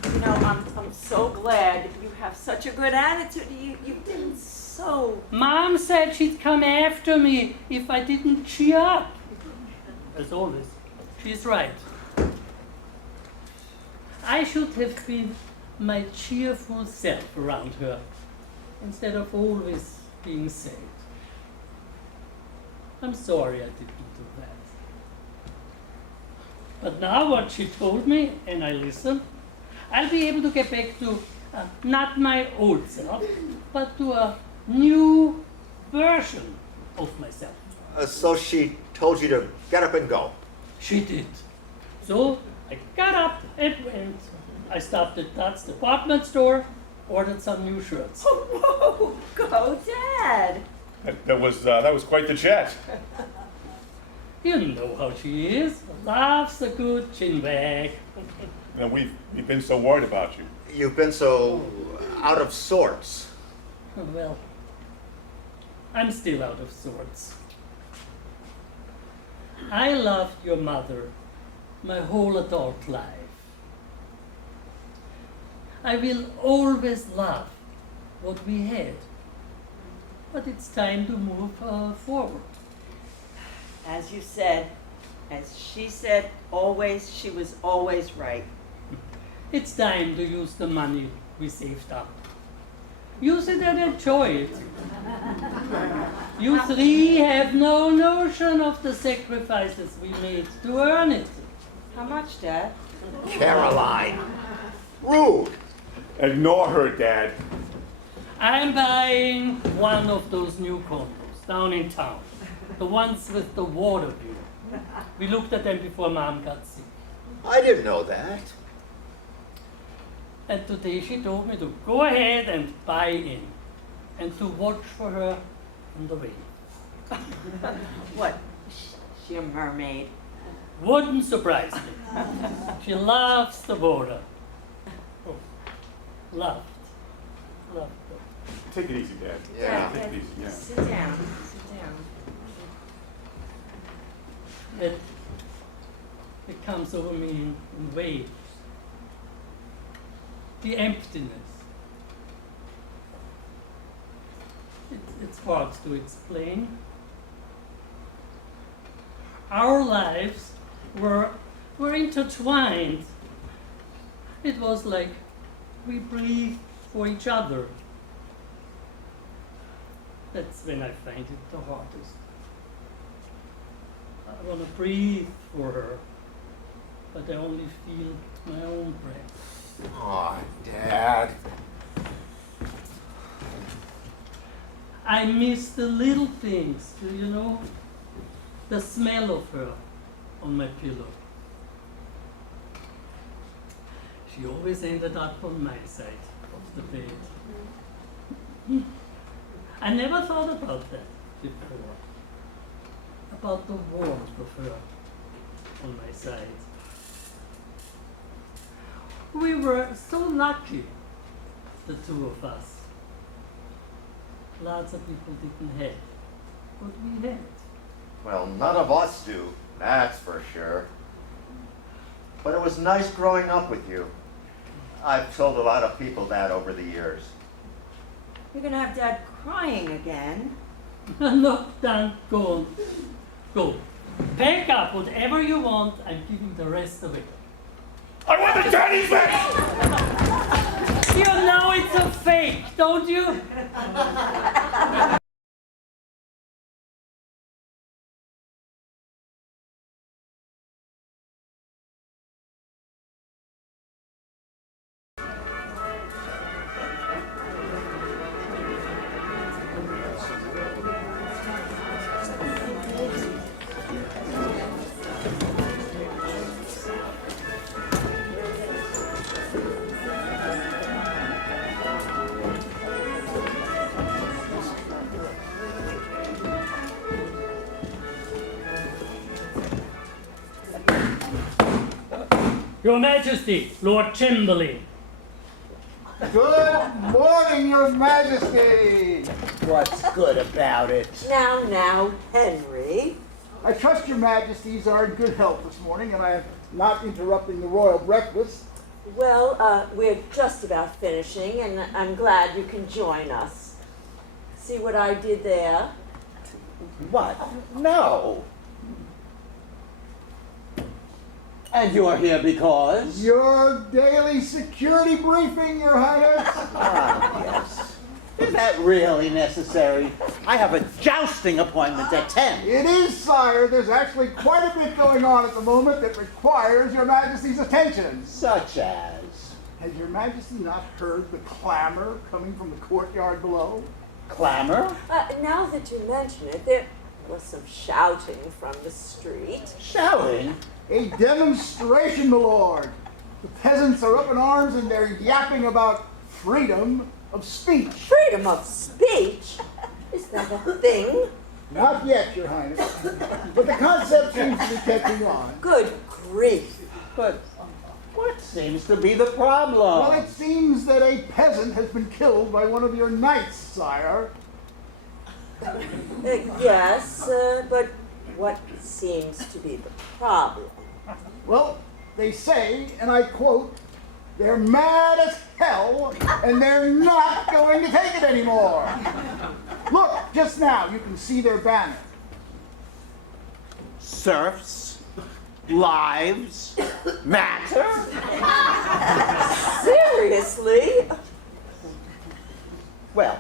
I'm so glad you have such a good attitude. You've been so... Mom said she'd come after me if I didn't cheer up. As always, she's right. I should have been my cheerful self around her, instead of always being sad. I'm sorry I didn't do that. But now what she told me, and I listened, I'll be able to get back to not my old self, but to a new, version of myself. So she told you to get up and go. She did. So I got up and went. I stopped at Dot's department store, ordered some new shirts. Whoa, go Dad. That was quite the chat. You know how she is. Loves a good chin wag. We've been so worried about you. You've been so out of sorts. Well, I'm still out of sorts. I loved your mother my whole adult life. I will always love what we had. But it's time to move forward. As you said, as she said, always, she was always right. It's time to use the money we saved up. Use it and enjoy it. You three have no notion of the sacrifices we made to earn it. How much, Dad? Caroline. Rude. Ignore her, Dad. I'm buying one of those new condos down in town. The ones with the water view. We looked at them before Mom got sick. I didn't know that. And today she told me to go ahead and buy in and to watch for her on the way. What? She a mermaid? Wouldn't surprise me. She loves the water. Oh, loved. Loved it. Take it easy, Dad. Yeah. Take it easy, yeah. Sit down, sit down. It comes over me in waves. The emptiness. It's hard to explain. Our lives were intertwined. It was like we breathed for each other. That's when I find it the hardest. I want to breathe for her, but I only feel my own breath. Aw, Dad. I miss the little things, do you know? The smell of her on my pillow. She always ended up on my side of the bed. I never thought about that before. About the warmth of her on my side. We were so lucky, the two of us. Lots of people didn't have what we had. Well, none of us do, that's for sure. But it was nice growing up with you. I've told a lot of people that over the years. You're gonna have Dad crying again. No, Dan, go on. Go. Pack up whatever you want. I'm giving the rest of it. I want the Chinese back! You know it's a fake, don't you? Your Majesty, Lord Chamberlain. Good morning, Your Majesty. What's good about it? Now, Henry. I trust Your Majesties are in good health this morning, and I am not interrupting the royal breakfast. Well, we're just about finishing, and I'm glad you can join us. See what I did there? What? No. And you're here because? Your daily security briefing, Your Highness. Ah, yes. Is that really necessary? I have a jousting appointment at 10. It is, sire. There's actually quite a bit going on at the moment that requires Your Majesty's attention. Such as? Has Your Majesty not heard the clamor coming from the courtyard below? clamor? Now that you mention it, there was some shouting from the street. Shouting? A demonstration, my lord. The peasants are up in arms and they're yapping about freedom of speech. Freedom of speech? Is that a thing? Not yet, Your Highness. But the concept seems to be catching on. Good grief. But what seems to be the problem? Well, it seems that a peasant has been killed by one of your knights, sire. Yes, but what seems to be the problem? Well, they say, and I quote, they're mad as hell and they're not going to take it anymore. Look, just now, you can see their banner. Serfs? Lives? Matter? Seriously? Well,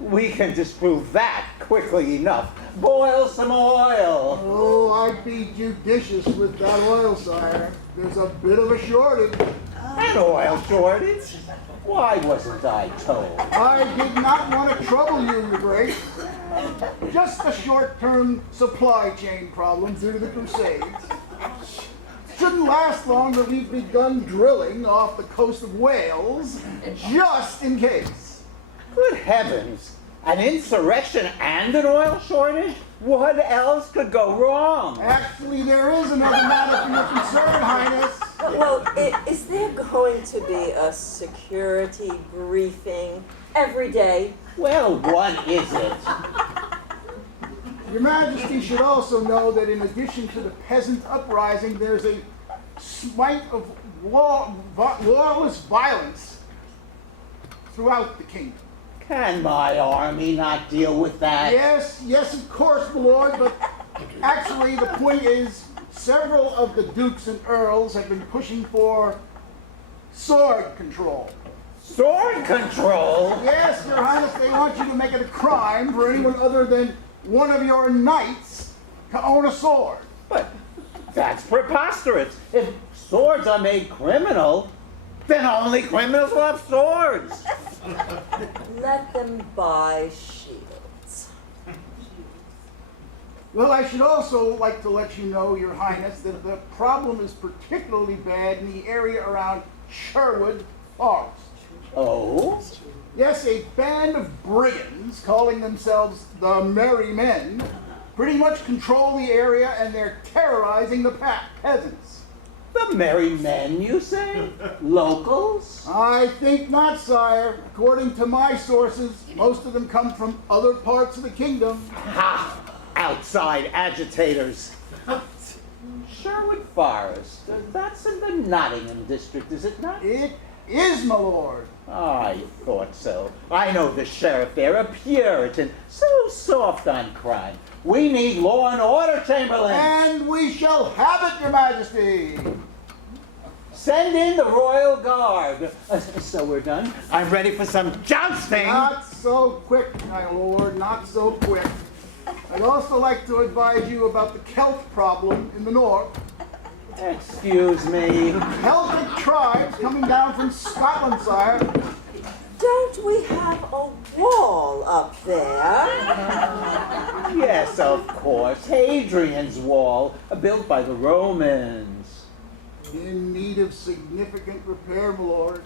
we can disprove that quickly enough. Boil some oil. Oh, I'd be judicious with that oil, sire. There's a bit of a shortage. An oil shortage? Why wasn't I told? I did not want to trouble you, Your Grace. Just a short-term supply chain problem due to the Crusades. Shouldn't last long that we've begun drilling off the coast of Wales, just in case. Good heavens! An insurrection and an oil shortage? What else could go wrong? Actually, there is another matter for your concern, Highness. Well, is there going to be a security briefing every day? Well, what is it? Your Majesty should also know that in addition to the peasant uprising, there's a smite of lawless violence throughout the kingdom. Can my army not deal with that? Yes, of course, my lord, but actually the point is several of the dukes and earls have been pushing for sword control. Sword control? Yes, Your Highness, they want you to make it a crime for anyone other than one of your knights to own a sword. But that's preposterous. If swords are made criminal, then only criminals will have swords. Let them buy shields. Well, I should also like to let you know, Your Highness, that the problem is particularly bad in the area around Sherwood Forest. Oh? Yes, a band of brigands calling themselves the Merry Men pretty much control the area and they're terrorizing the peasants. The Merry Men, you say? Locals? I think not, sire. According to my sources, most of them come from other parts of the kingdom. Ha! Outside agitators. Sherwood Forest, that's in the Nottingham district, is it not? It is, my lord. I thought so. I know the sheriff there, a Puritan, so soft on crime. We need law and order, Chamberlain. And we shall have it, Your Majesty. Send in the Royal Guard. So we're done. I'm ready for some jousting. Not so quick, my lord, not so quick. I'd also like to advise you about the Celt problem in the north. Excuse me. Celtic tribes coming down from Scotland, sire. Don't we have a wall up there? Yes, of course. Hadrian's Wall, built by the Romans. In need of significant repair, my lord.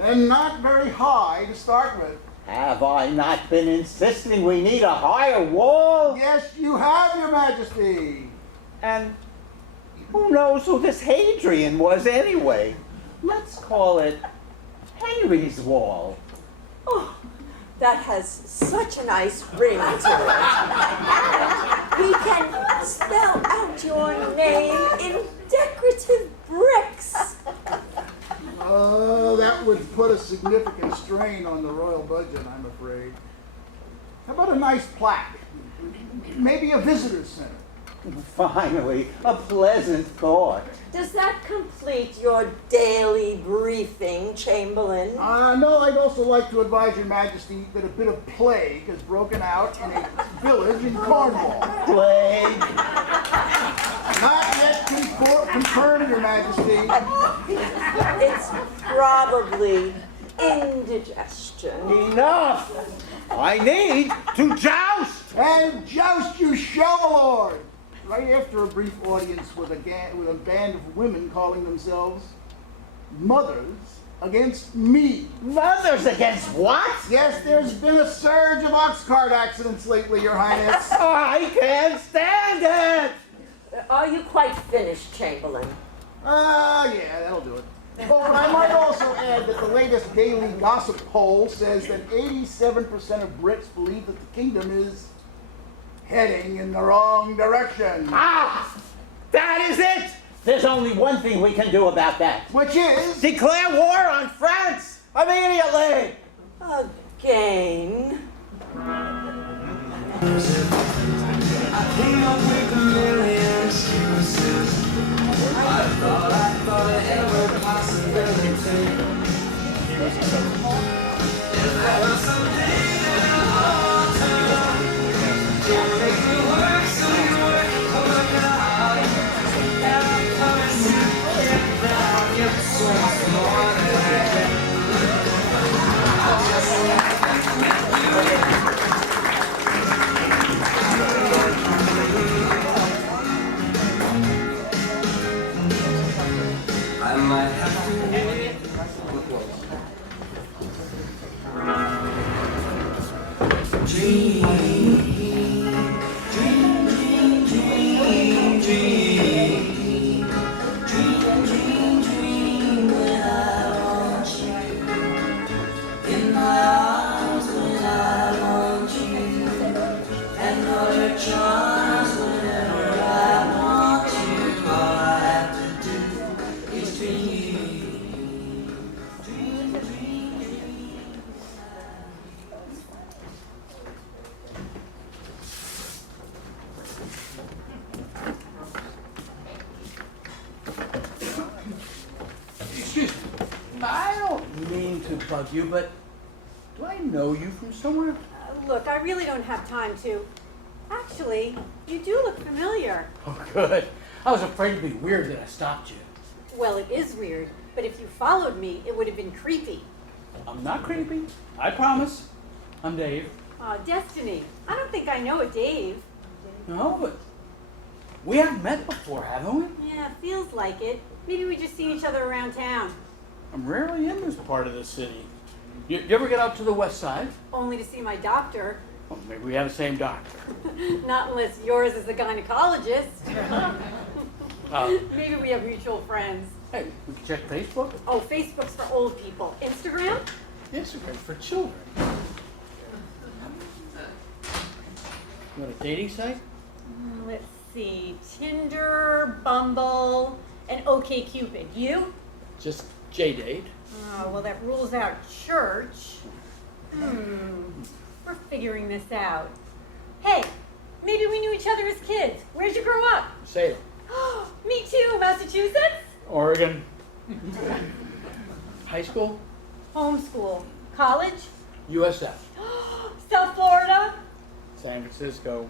And not very high to start with. Have I not been insisting we need a higher wall? Yes, you have, Your Majesty. And who knows who this Hadrian was anyway? Let's call it Henry's Wall. Oh, that has such a nice ring to it. He can spell out your name in decorative bricks. That would put a significant strain on the royal budget, I'm afraid. How about a nice plaque? Maybe a visitor's center. Finally, a pleasant thought. Does that complete your daily briefing, Chamberlain? No, I'd also like to advise Your Majesty that a bit of plague has broken out in a village in Cornwall. Plague? Not yet confirmed, Your Majesty. It's probably indigestion. Enough! I need to joust! And joust you shall, my lord! Right after a brief audience with a band of women calling themselves Mothers Against Me. Mothers against what? Yes, there's been a surge of ox cart accidents lately, Your Highness. I can't stand it! Are you quite finished, Chamberlain? Yeah, that'll do it. Oh, but I might also add that the latest daily gossip poll says that 87% of Brits believe that the kingdom is heading in the wrong direction. Ah! That is it! There's only one thing we can do about that. Which is? Declare war on France! Immediately! Again? I came up with a million excuses. I thought of every possibility. If there was some day in the autumn, to make me work some work, work hard. And I'm coming to get down, get so much more than I can. I just want to make you. I might have to wait. Dream, dream, dream, dream, dream, dream, dream, dream when I want you in my arms when I want you, and all your charms whenever I want you. All I have to do is dream, dream, dream, dream. Excuse me. I don't mean to bug you, but do I know you from somewhere? Look, I really don't have time to. Actually, you do look familiar. Oh, good. I was afraid to be weird that I stopped you. Well, it is weird, but if you followed me, it would have been creepy. I'm not creepy. I promise. I'm Dave. Destiny. I don't think I know a Dave. No, but we haven't met before, haven't we? Yeah, feels like it. Maybe we just see each other around town. I'm rarely in this part of the city. You ever get out to the west side? Only to see my doctor. Well, maybe we have the same doctor. Not unless yours is a gynecologist. Uh, Maybe we have mutual friends. Hey, we can check Facebook. Oh, Facebook's for old people. Instagram? Instagram's for children. You want a dating site? Let's see. Tinder, Bumble, and OkCupid. You? Just JDate. Oh, well, that rules out church. We're figuring this out. Hey, maybe we knew each other as kids. Where'd you grow up? Salem. Me too, Massachusetts. Oregon. High school? Homeschool. College? USF. South Florida. San Francisco.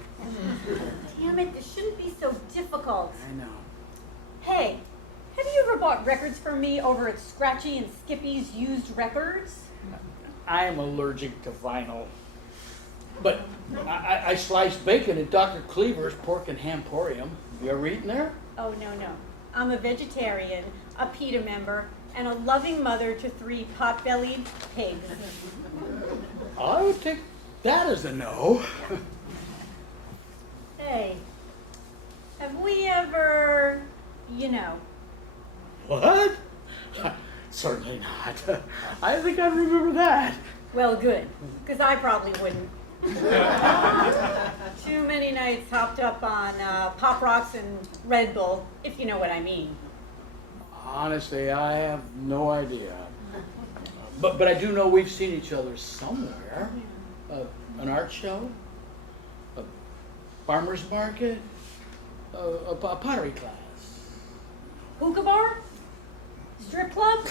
Damn it, this shouldn't be so difficult. I know. Hey, have you ever bought records from me over at Scratchy and Skippy's Used Records? I am allergic to vinyl. But I slice bacon at Dr. Cleaver's Pork and Hamporium. You ever eaten there? Oh, no. I'm a vegetarian, a PETA member, and a loving mother to 3 pot-bellied pigs. I would take that as a no. Hey, have we ever, What? Certainly not. I think I remember that. Well, good, because I probably wouldn't. Too many nights hopped up on Pop Rocks and Red Bull, if you know what I mean. Honestly, I have no idea. But I do know we've seen each other somewhere. An art show, a farmer's market, a pottery class. Hookah bar? Strip club?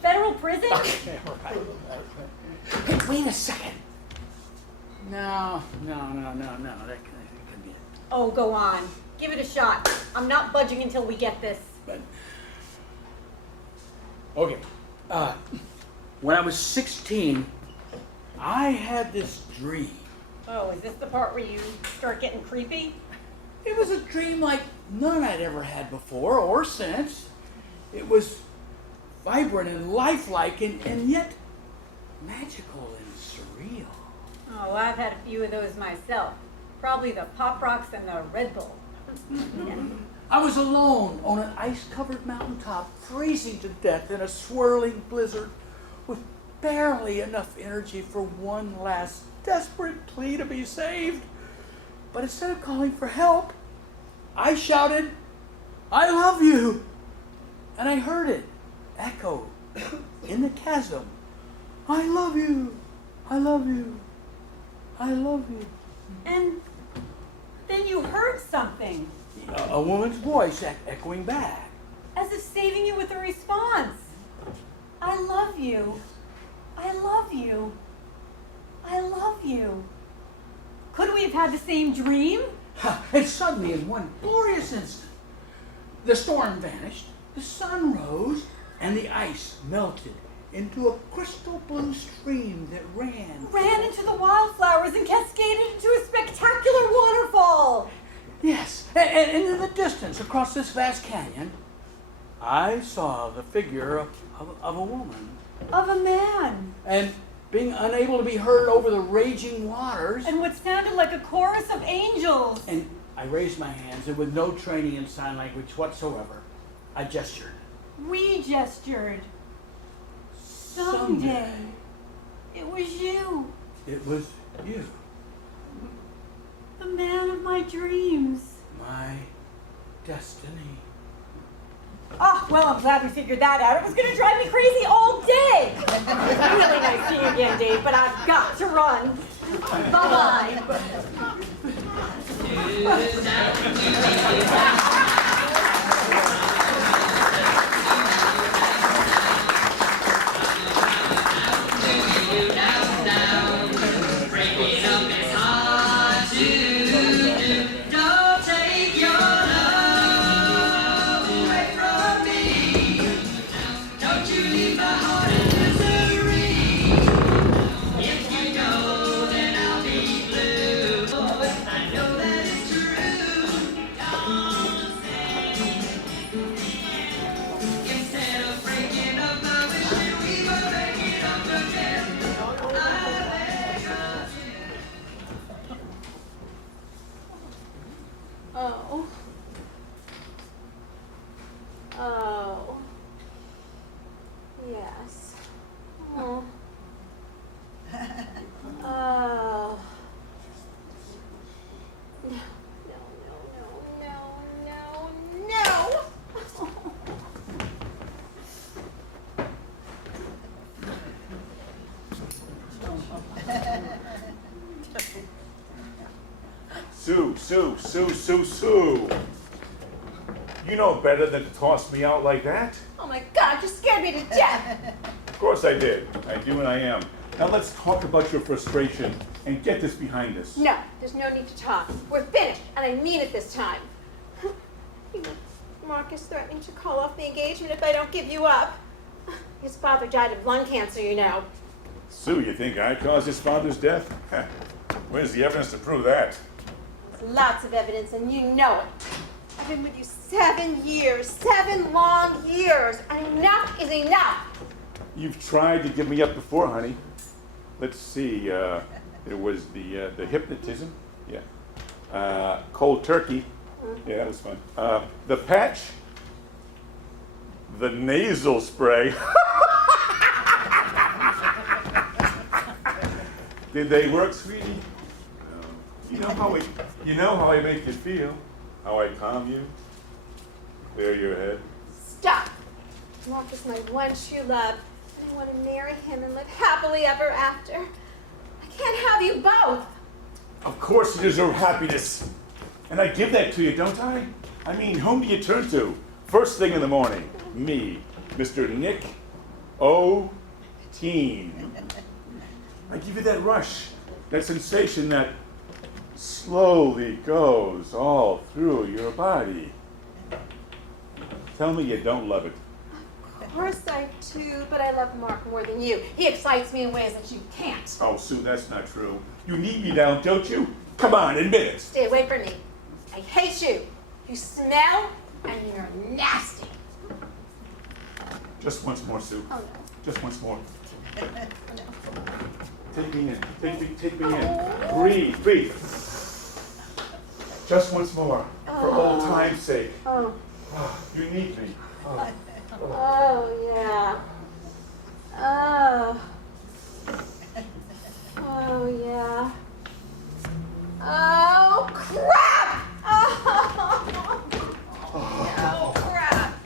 Federal prison? Okay, all right. Hey, wait a second. No, that could be it. Oh, go on. Give it a shot. I'm not budging until we get this. But, okay. when I was 16, I had this dream. Oh, is this the part where you start getting creepy? It was a dream like none I'd ever had before or since. It was vibrant and lifelike and yet magical and surreal. Oh, I've had a few of those myself. Probably the Pop Rocks and the Red Bull. I was alone on an ice-covered mountaintop, freezing to death in a swirling blizzard, with barely enough energy for one last desperate plea to be saved. But instead of calling for help, I shouted, "I love you!" And I heard it echo in the chasm. "I love you! I love you! I love you!" And then you heard something, A woman's voice echoing back. as if saving you with a response. I love you. I love you. I love you. Could we have had the same dream? And suddenly, in one glorious instant, the storm vanished, the sun rose, and the ice melted into a crystal blue stream that Ran into the wildflowers and cascaded into a spectacular waterfall. Yes, and in the distance, across this vast canyon, I saw the figure of a woman. Of a man. And being unable to be heard over the raging waters. And what sounded like a chorus of angels. And I raised my hands, and with no training in sign language whatsoever, I gestured. We gestured. Someday. It was you. It was you, The man of my dreams. my destiny. Oh, well, I'm glad we figured that out. It was going to drive me crazy all day. It's really nice seeing you again, Dave, but I've got to run. Bye-bye. Don't take your love away from me. Don't you leave my heart in misery. If you go, then I'll be blue. I know that it's true. Don't say. Instead of breaking up, I wish that we were making up again. I beg of you. Oh. Oh. Yes. Oh. Oh. No, no. Sue. You know better than to toss me out like that. Oh my God, you scared me to death. Of course I did. I do and I am. Now let's talk about your frustration and get this behind us. No, there's no need to talk. We're finished, and I mean it this time. You know, Mark is threatening to call off the engagement if I don't give you up. His father died of lung cancer, you know. Sue, you think I caused his father's death? Where's the evidence to prove that? There's lots of evidence, and you know it. I've been with you 7 years, 7 long years, and enough is enough. You've tried to give me up before, honey. Let's see. There was the hypnotism. Yeah. Cold turkey. Yeah, that was fun. The patch. The nasal spray. Did they work, sweetie? No. You know how I make you feel. How I calm you. Clear your head. Stop. Mark is my one true love, and I want to marry him and live happily ever after. I can't have you both. Of course you deserve happiness. And I give that to you, don't I? I mean, whom do you turn to? First thing in the morning, me, Mr. Nick O. Teen. I give you that rush, that sensation that slowly goes all through your body. Tell me you don't love it. Of course I do, but I love Mark more than you. He excites me in ways that you can't. Oh, Sue, that's not true. You need me now, don't you? Come on, admit it. Stay away from me. I hate you. You smell and you're nasty. Just once more, Sue. Oh, no. Just once more. Take me in. Take me in. Breathe. Just once more. For old time's sake. Oh. You need me. Oh, yeah. Oh. Oh, yeah. Oh, crap! Oh, crap!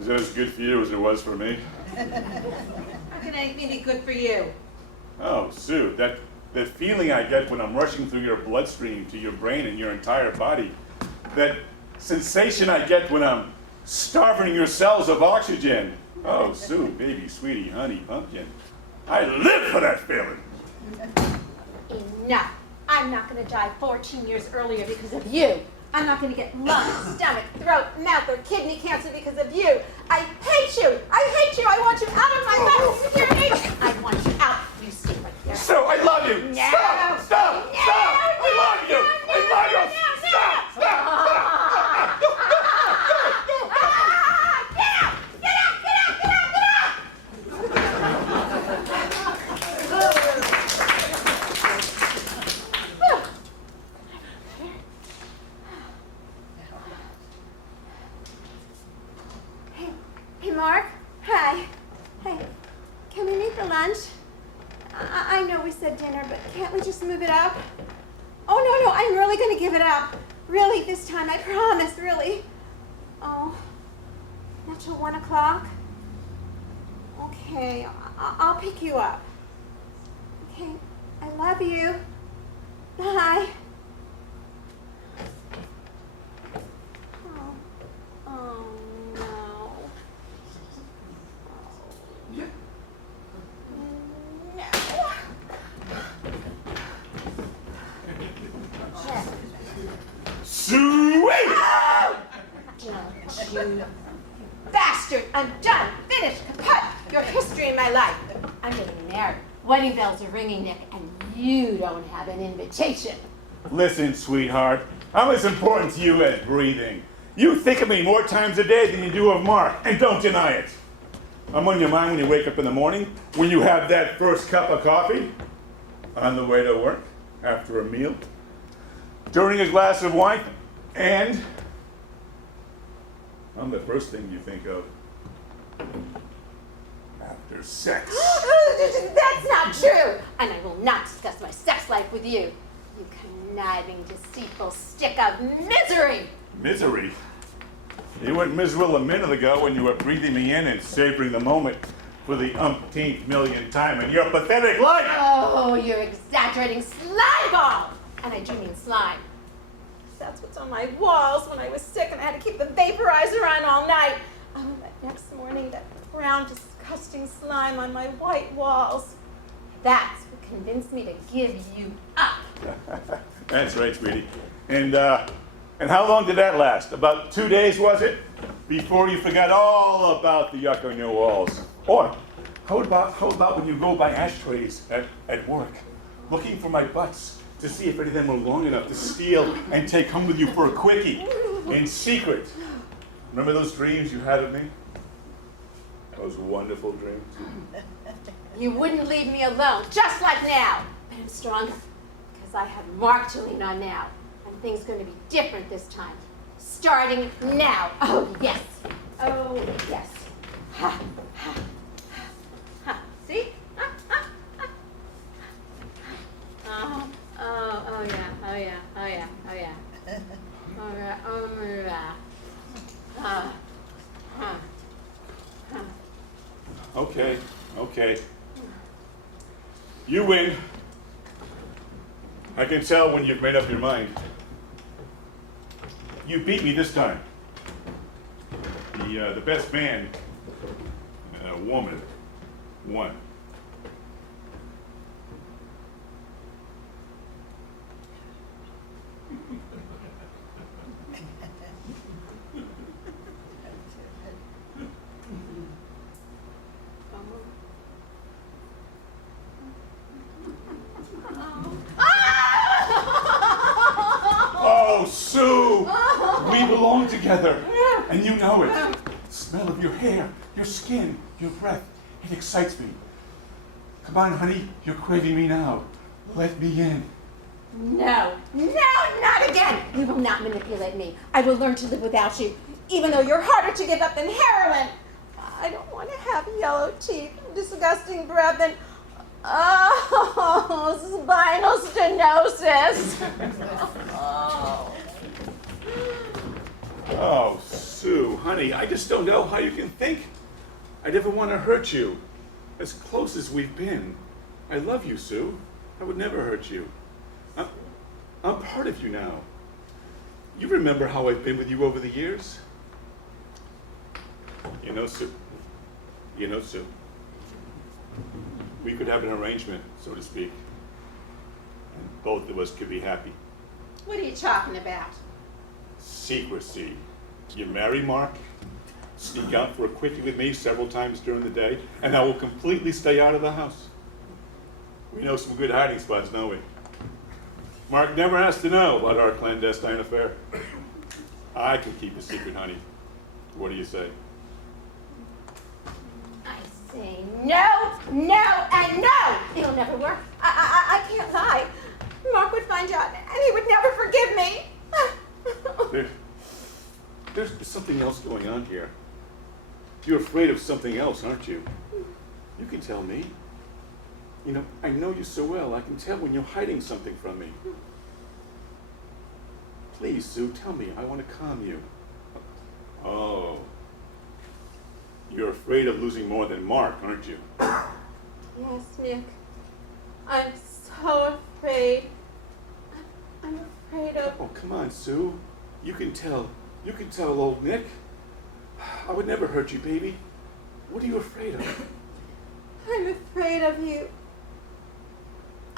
Is that as good for you as it was for me? How can anything be good for you? Oh, Sue, that feeling I get when I'm rushing through your bloodstream to your brain and your entire body, that sensation I get when I'm starving your cells of oxygen. Oh, Sue, baby, sweetie, honey, pumpkin. I live for that feeling. Enough. I'm not going to die 14 years earlier because of you. I'm not going to get lung, stomach, throat, mouth, or kidney cancer because of you. I hate you. I hate you. I want you out of my house. You're hating. I want you out. You stay right there. Sue, I love you. No. Stop. No. I love you. I love you. Stop. Hey, Mark. Hi. Hey, can we meet for lunch? I know we said dinner, but can't we just move it up? Oh, no, I'm really going to give it up. Really, this time, I promise, really. Oh, not till 1 o'clock? Okay, I'll pick you up. Okay, I love you. Bye. Oh, no. Sue, wait! Don't you bastard! I'm done! Finished! Kaput! Your history in my life! I'm getting married. Wedding bells are ringing, Nick, and you don't have an invitation. Listen, sweetheart, I'm as important to you as breathing. You think of me more times a day than you do of Mark, and don't deny it. I'm on your mind when you wake up in the morning, when you have that first cup of coffee, on the way to work, after a meal, during a glass of wine, and I'm the first thing you think of after sex. That's not true! And I will not discuss my sex life with you. You conniving, deceitful stick of misery! Misery? You weren't miserable a minute ago when you were breathing me in and savoring the moment for the umpteenth millionth time in your pathetic life! Oh, you're exaggerating, slime ball! And I do mean slime. That's what's on my walls when I was sick and I had to keep the vaporizer on all night. Oh, that next morning, that brown, disgusting slime on my white walls. That's what convinced me to give you up. That's right, sweetie. And how long did that last? About 2 days, was it? Before you forgot all about the yuck on your walls. Or how about when you go by ashtrays at work, looking for my butts to see if any of them were long enough to steal and take home with you for a quickie in secret? Remember those dreams you had of me? Those wonderful dreams. You wouldn't leave me alone, just like now. But I'm stronger, because I have Mark to lean on now. And things are going to be different this time. Starting now. Oh, yes. Oh, yes. Ha, ha, ha. See? Ha, ha, ha. Oh, yeah. Oh, yeah. Oh, yeah. Oh, yeah. Oh, yeah. Oh, yeah. Ha, ha. Okay. You win. I can tell when you've made up your mind. You beat me this time. The best man, woman, won. We belong together, and you know it. The smell of your hair, your skin, your breath, it excites me. Come on, honey, you're craving me now. Let me in. No, not again. You will not manipulate me. I will learn to live without you, even though you're harder to give up than heroin. I don't want to have yellow teeth, disgusting breath, and spinal stenosis. Oh, Sue, honey, I just don't know how you can think. I never want to hurt you. As close as we've been. I love you, Sue. I would never hurt you. I'm part of you now. You remember how I've been with you over the years? You know, Sue. We could have an arrangement, so to speak. And both of us could be happy. What are you talking about? Secrecy. You marry Mark, sneak out for a quickie with me several times during the day, and I will completely stay out of the house. We know some good hiding spots, don't we? Mark never has to know about our clandestine affair. I can keep a secret, honey. What do you say? I say no, and no! It'll never work. I can't lie. Mark would find out, and he would never forgive me. There's something else going on here. You're afraid of something else, aren't you? You can tell me. You know, I know you so well. I can tell when you're hiding something from me. Please, Sue, tell me. I want to calm you. Oh. You're afraid of losing more than Mark, aren't you? Yes, Nick. I'm so afraid. I'm afraid of... Oh, come on, Sue. You can tell old Nick. I would never hurt you, baby. What are you afraid of? I'm afraid of you.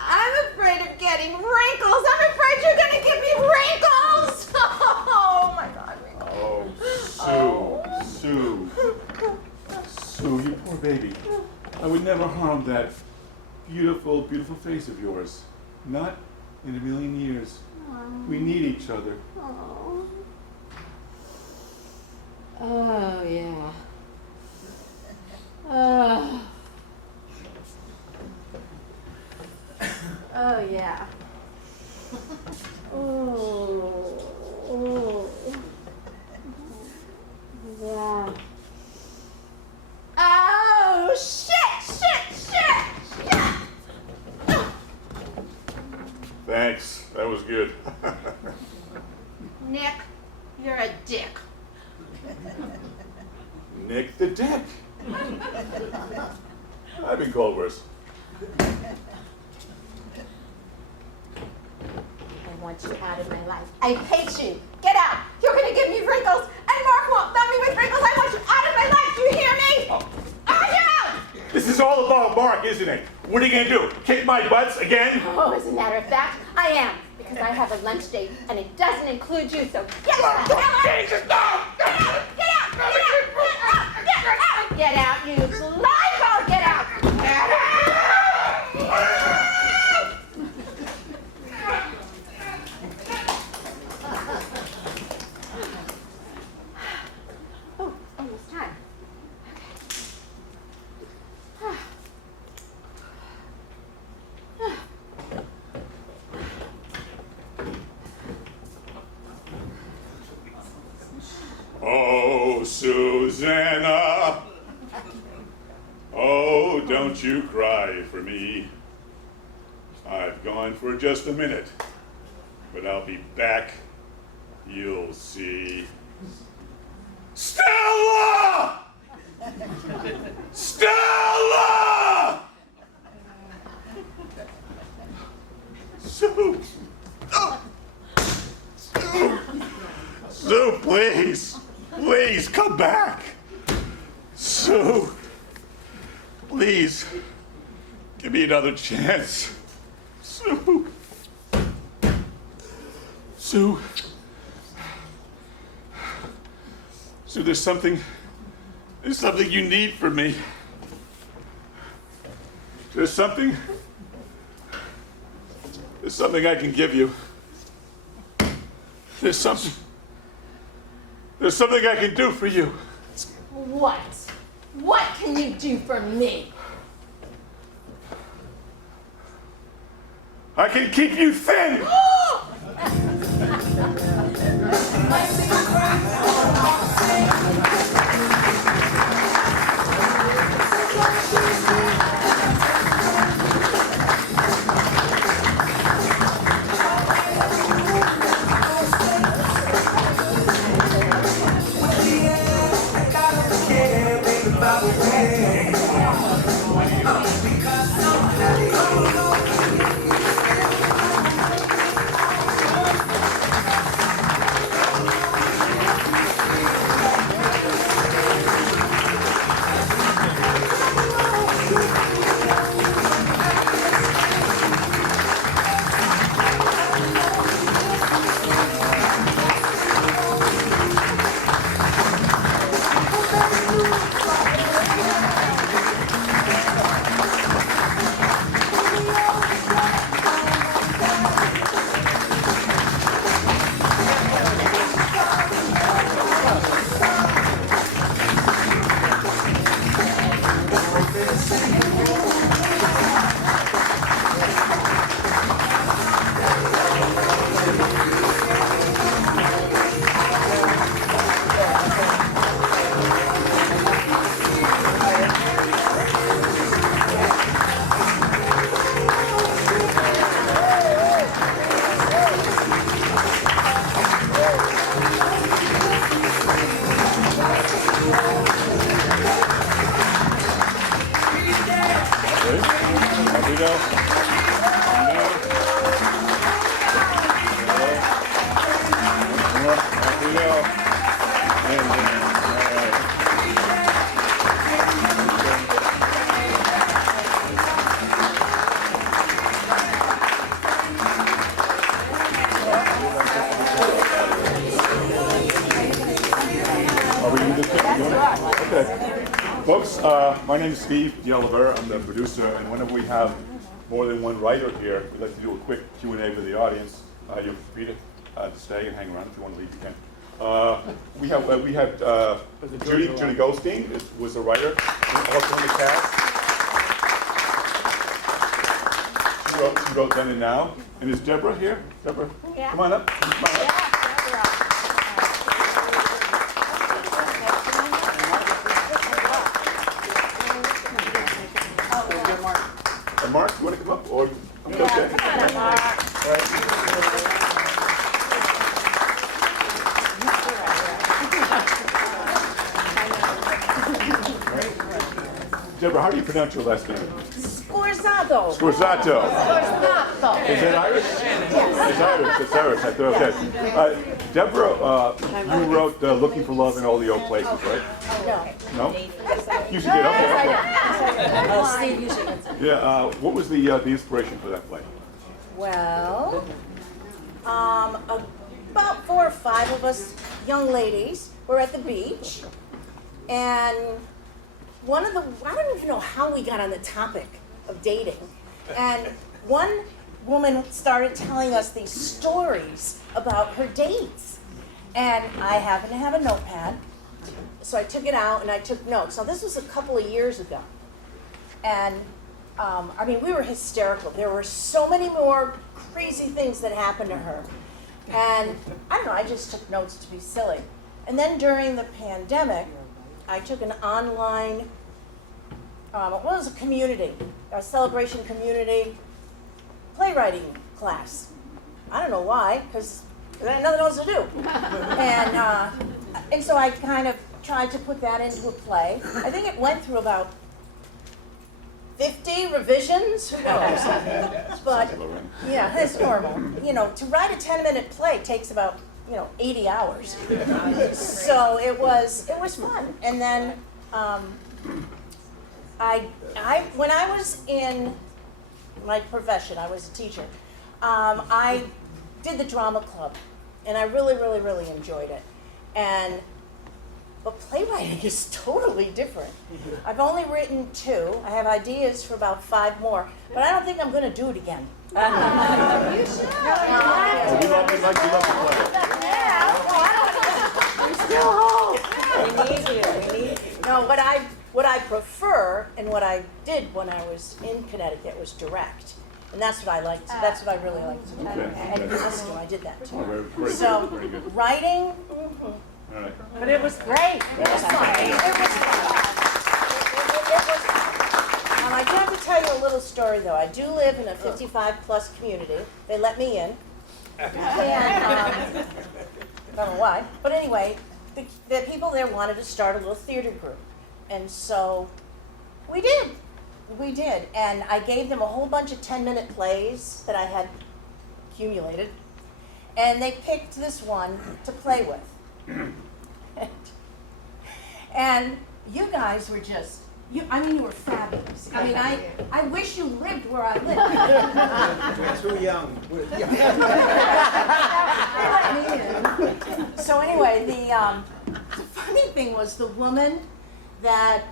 I'm afraid of getting wrinkles. I'm afraid you're going to give me wrinkles. Oh, my God. Oh, Sue. Sue, you poor baby. I would never harm that beautiful, beautiful face of yours. Not in a million years. We need each other. Oh, yeah. Oh, yeah. Oh. Yeah. Oh, shit! Thanks. That was good. Nick, you're a dick. Nick the Dick. I've been called worse. I want you out of my life. I hate you. Get out. You're going to give me wrinkles, and Mark won't love me with wrinkles. I want you out of my life. Do you hear me? Oh, yeah! This is all about Mark, isn't it? What are you gonna do? Kick my butts again? Oh, as a matter of fact, I am. Because I have a lunch date, and it doesn't include you, so get out! Jesus, no! Get out, you slime! Get out! Get out! Oh, almost time. Oh, Susanna. Oh, don't you cry for me. I've gone for just a minute, but I'll be back. You'll see. Stella! Stella! Sue! Oh. Sue, please! Please, come back! Sue! Please, give me another chance. Sue! Sue! Sue, there's something you need from me. There's something I can give you. There's something There's something I can do for you. What? What can you do for me? I can keep you thin. Folks, my name is Steve D'Oliveira. I'm the producer, and whenever we have more than one writer here, we'd like to do a quick Q&A with the audience. You're free to stay and hang around. If you want to leave, you can. We had Judy Goldstein was a writer, also in the cast. She wrote Then and Now. And is Deborah here? Deborah, Yeah. come on up. Come on up. Mark, you want to come up? Or okay. Come on, Mark. All right. Deborah, how do you pronounce your last name? Scorzato. Scorzato. Scorzato. Is it Irish? Yes. It's Irish. It's Irish. I thought, okay. Deborah, you wrote Looking for Love in All the Old Places, right? No. No? You should get up there. Steve, you should answer. Yeah, what was the inspiration for that play? Well, about 4 or 5 of us young ladies were at the beach, and I don't even know how we got on the topic of dating, and one woman started telling us these stories about her dates, and I happened to have a notepad, so I took it out and I took notes. Now this was a couple of years ago, and we were hysterical. There were so many more crazy things that happened to her. And I don't know, I just took notes to be silly. And then during the pandemic, I took an online, it was a community, a celebration community playwriting class. I don't know why, because I had nothing else to do. And so I kind of tried to put that into a play. I think it went through about 50 revisions, who knows? But, yeah, it's normal. You know, to write a 10-minute play takes about, 80 hours. So it was fun. And then when I was in my profession, I was a teacher, I did the drama club, and I really, really, really enjoyed it. But playwriting is totally different. I've only written 2. I have ideas for about 5 more, but I don't think I'm going to do it again. You should. We love to play. still hope. We need you, we need you. No, what I prefer and what I did when I was in Connecticut was direct. And that's what I liked. That's what I really liked to do. Okay. And Bristol, I did that too. Oh, very So good, very good. writing, All right. But it was great. it was fun. It was fun. And I do have to tell you a little story though. I do live in a 55+ community. They let me in. And I don't know why, but anyway, the people there wanted to start a little theater group, and so we did. We did, and I gave them a whole bunch of 10-minute plays that I had accumulated, and they picked this one to play with. And you guys were just, you were fabulous. I mean, I wish you lived where I live. We're too young. So anyway, the funny thing was the woman that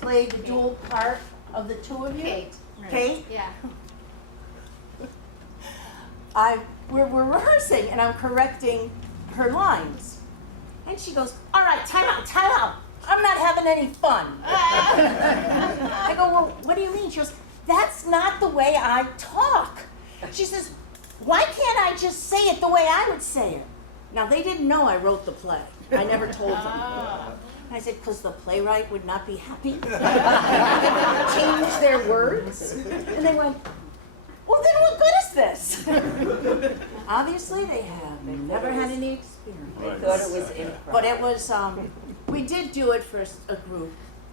played the dual part of the two of you. Kate. Yeah. We're rehearsing and I'm correcting her lines. And she goes, all right, time out. I'm not having any fun. I go, well, what do you mean? She goes, that's not the way I talk. She says, why can't I just say it the way I would say it? Now, they didn't know I wrote the play. I never told them. I said, because the playwright would not be happy. Change their words. And they went, well, then what good is this? Obviously, they have never had any experience. They thought it was improv. But it was, we did do it for a group,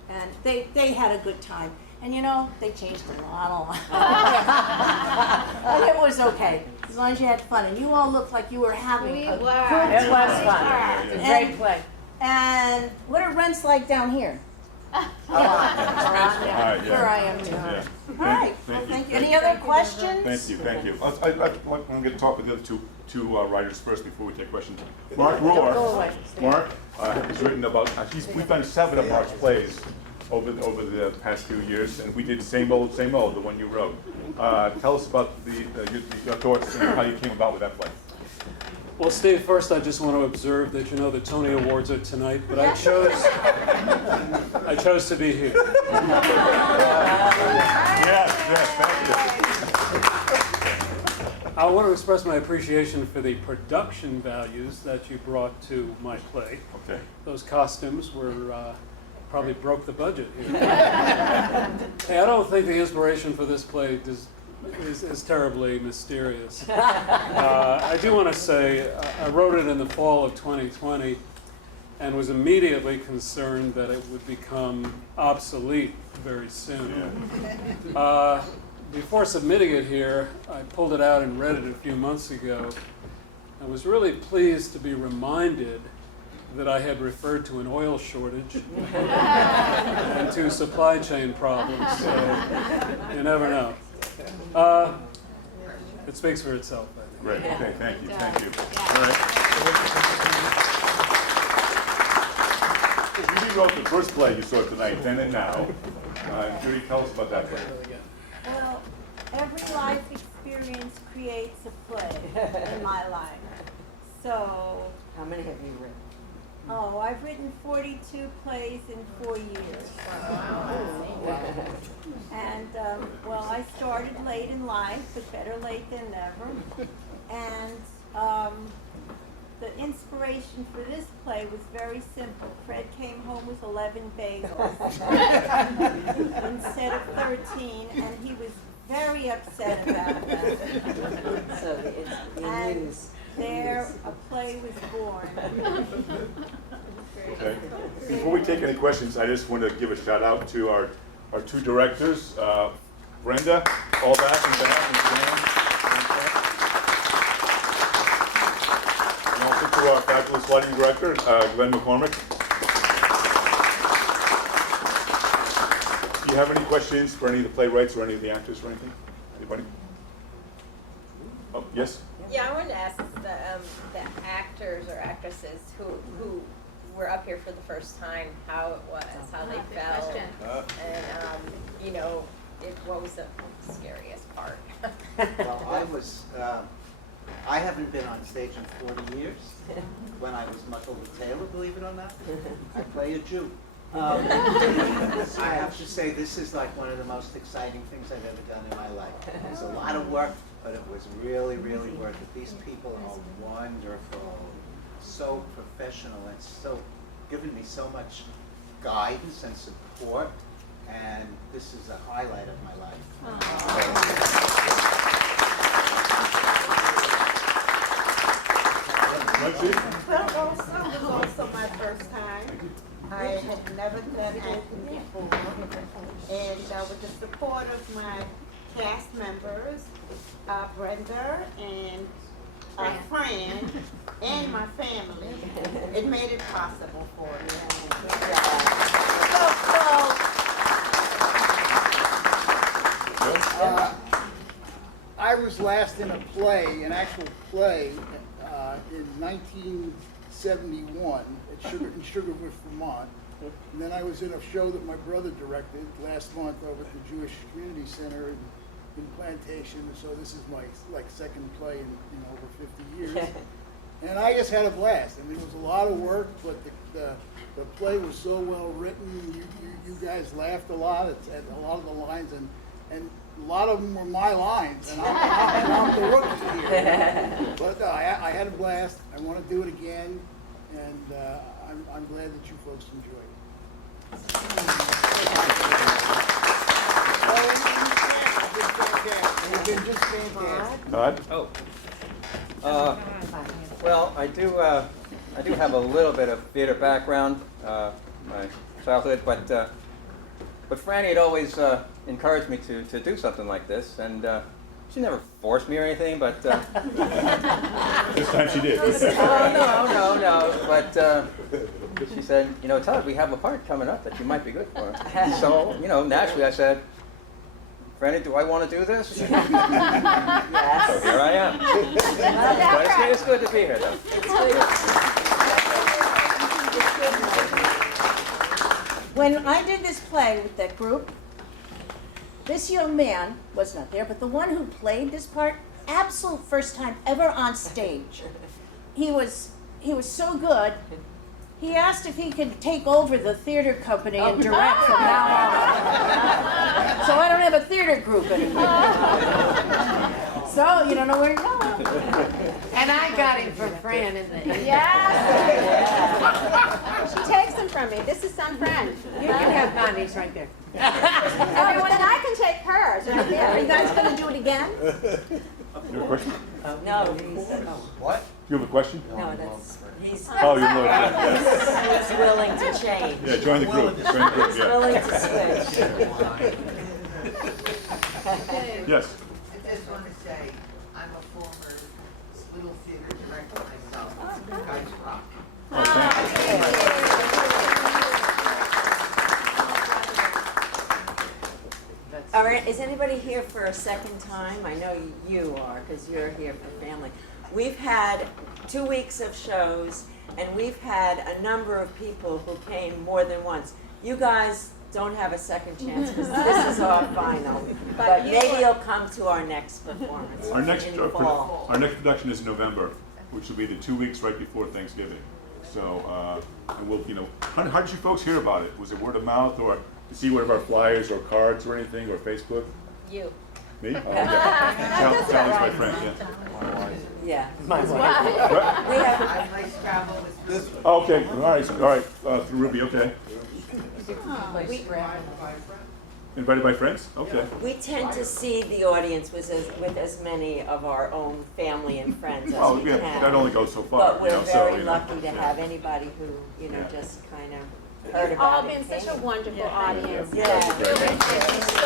and they had a good time. And you know, they changed a lot. And it was okay, as long as you had fun. And you all looked like you were having a good time. It was fun. It was a great play. And what are rents like down here? All right, yeah. Here I am too. Yeah. All right, well, thank you. Any other questions? Thank you. I'm going to talk with the other two writers first before we take questions. Mark Rohr. Mark has written about, we've done 7 of Mark's plays over the past few years, and we did Same Old, the one you wrote. Tell us about your thoughts and how you came about with that play. Well, Steve, first I just want to observe that you know the Tony Awards are tonight, but I chose to be here. Yes, thank you. I want to express my appreciation for the production values that you brought to my play. Okay. Those costumes were probably broke the budget here. Hey, I don't think the inspiration for this play is terribly mysterious. I do want to say I wrote it in the fall of 2020 and was immediately concerned that it would become obsolete very soon. Before submitting it here, I pulled it out and read it a few months ago. I was really pleased to be reminded that I had referred to an oil shortage and to supply chain problems, so you never know. It speaks for itself, I think. Great, okay, thank you. All right. Judy wrote the first play you saw tonight, Then and Now. Judy, tell us about that play. Well, every life experience creates a play in my life. So, How many have you written? oh, I've written 42 plays in 4 years. And, well, I started late in life, but better late than never. And the inspiration for this play was very simple. Fred came home with 11 bagels instead of 13, and he was very upset about that. So it's the And news. there a play was born. Okay. Before we take any questions, I just want to give a shout out to our 2 directors, Brenda Allback and Dan. And also to our fabulous lighting director, Glenn McCormick. Do you have any questions for any of the playwrights or any of the actors or anything? Anybody? Oh, yes? Yeah, I wanted to ask the actors or actresses who were up here for the first time, how it was, how they felt, and you know, what was the scariest part? Well, I was I haven't been on stage in 40 years. When I was Muckle the Tailor, believe it or not, I play a Jew. I have to say, this is like one of the most exciting things I've ever done in my life. It was a lot of work, but it was really, really worth it. These people are wonderful, so professional, and so given me so much guidance and support, and this is a highlight of my life. Well, also, it was also my first time. I had never done acting before. And with the support of my cast members, Brenda and Fran, and my family, it made it possible for me. I was last in a play, an actual play, in 1971 in Sugarwood, Vermont. And then I was in a show that my brother directed last month over at the Jewish Community Center in Plantation. So this is my second play in over 50 years. And I just had a blast. I mean, it was a lot of work, but the play was so well written. You guys laughed a lot at a lot of the lines, and a lot of them were my lines, and I'm the rookie here. But I had a blast. I want to do it again, and I'm glad that you folks enjoyed it. You've been just fantastic. Todd? Oh. Well, I do have a little bit of theater background, my childhood, but Franny had always encouraged me to do something like this, and she never forced me or anything, but This time she did. no, but she said, Todd, we have a part coming up that you might be good for. So, naturally I said, Franny, do I want to do this? Yes. So here I am. But it's good to be here, though. When I did this play with that group, this young man was not there, but the one who played this part, absolute first time ever on stage. He was so good. He asked if he could take over the theater company and direct from now on. So I don't have a theater group anymore. So you don't know where you're going. And I got him from Fran in the She takes them from me. This is some friend. You can have Connie's right there. Everyone, and I can take hers right there. Are you guys going to do it again? You have a question? No, What? You have a question? No, he's. Oh, you're loaded. He's willing to change. Yeah, join the group. Join the group, He's yeah. willing to switch. Yes. I just want to say, I'm a former Little Theater director myself. You guys rock. All right, is anybody here for a second time? I know you are, because you're here for family. We've had 2 weeks of shows, and we've had a number of people who came more than once. You guys don't have a second chance, because this is our final. But maybe you'll come to our next performance Our next in fall. our next production is in November, which will be the 2 weeks right before Thanksgiving. So, and we'll, how did you folks hear about it? Was it word of mouth, or to see one of our flyers or cards or anything, or Facebook? You. Me? Oh, yeah. Sally's my friend, yeah. Yeah. My wife. We have I like travel with this. Okay, all right, through Ruby, okay. Invited by friends? Okay. We tend to see the audience with as many of our own family and friends as Oh, we yeah, can. that only goes so far. But we're very so, lucky to have anybody who, just kind of heard You've all about it. been such a wonderful audience. Yeah. That's great. Thank you so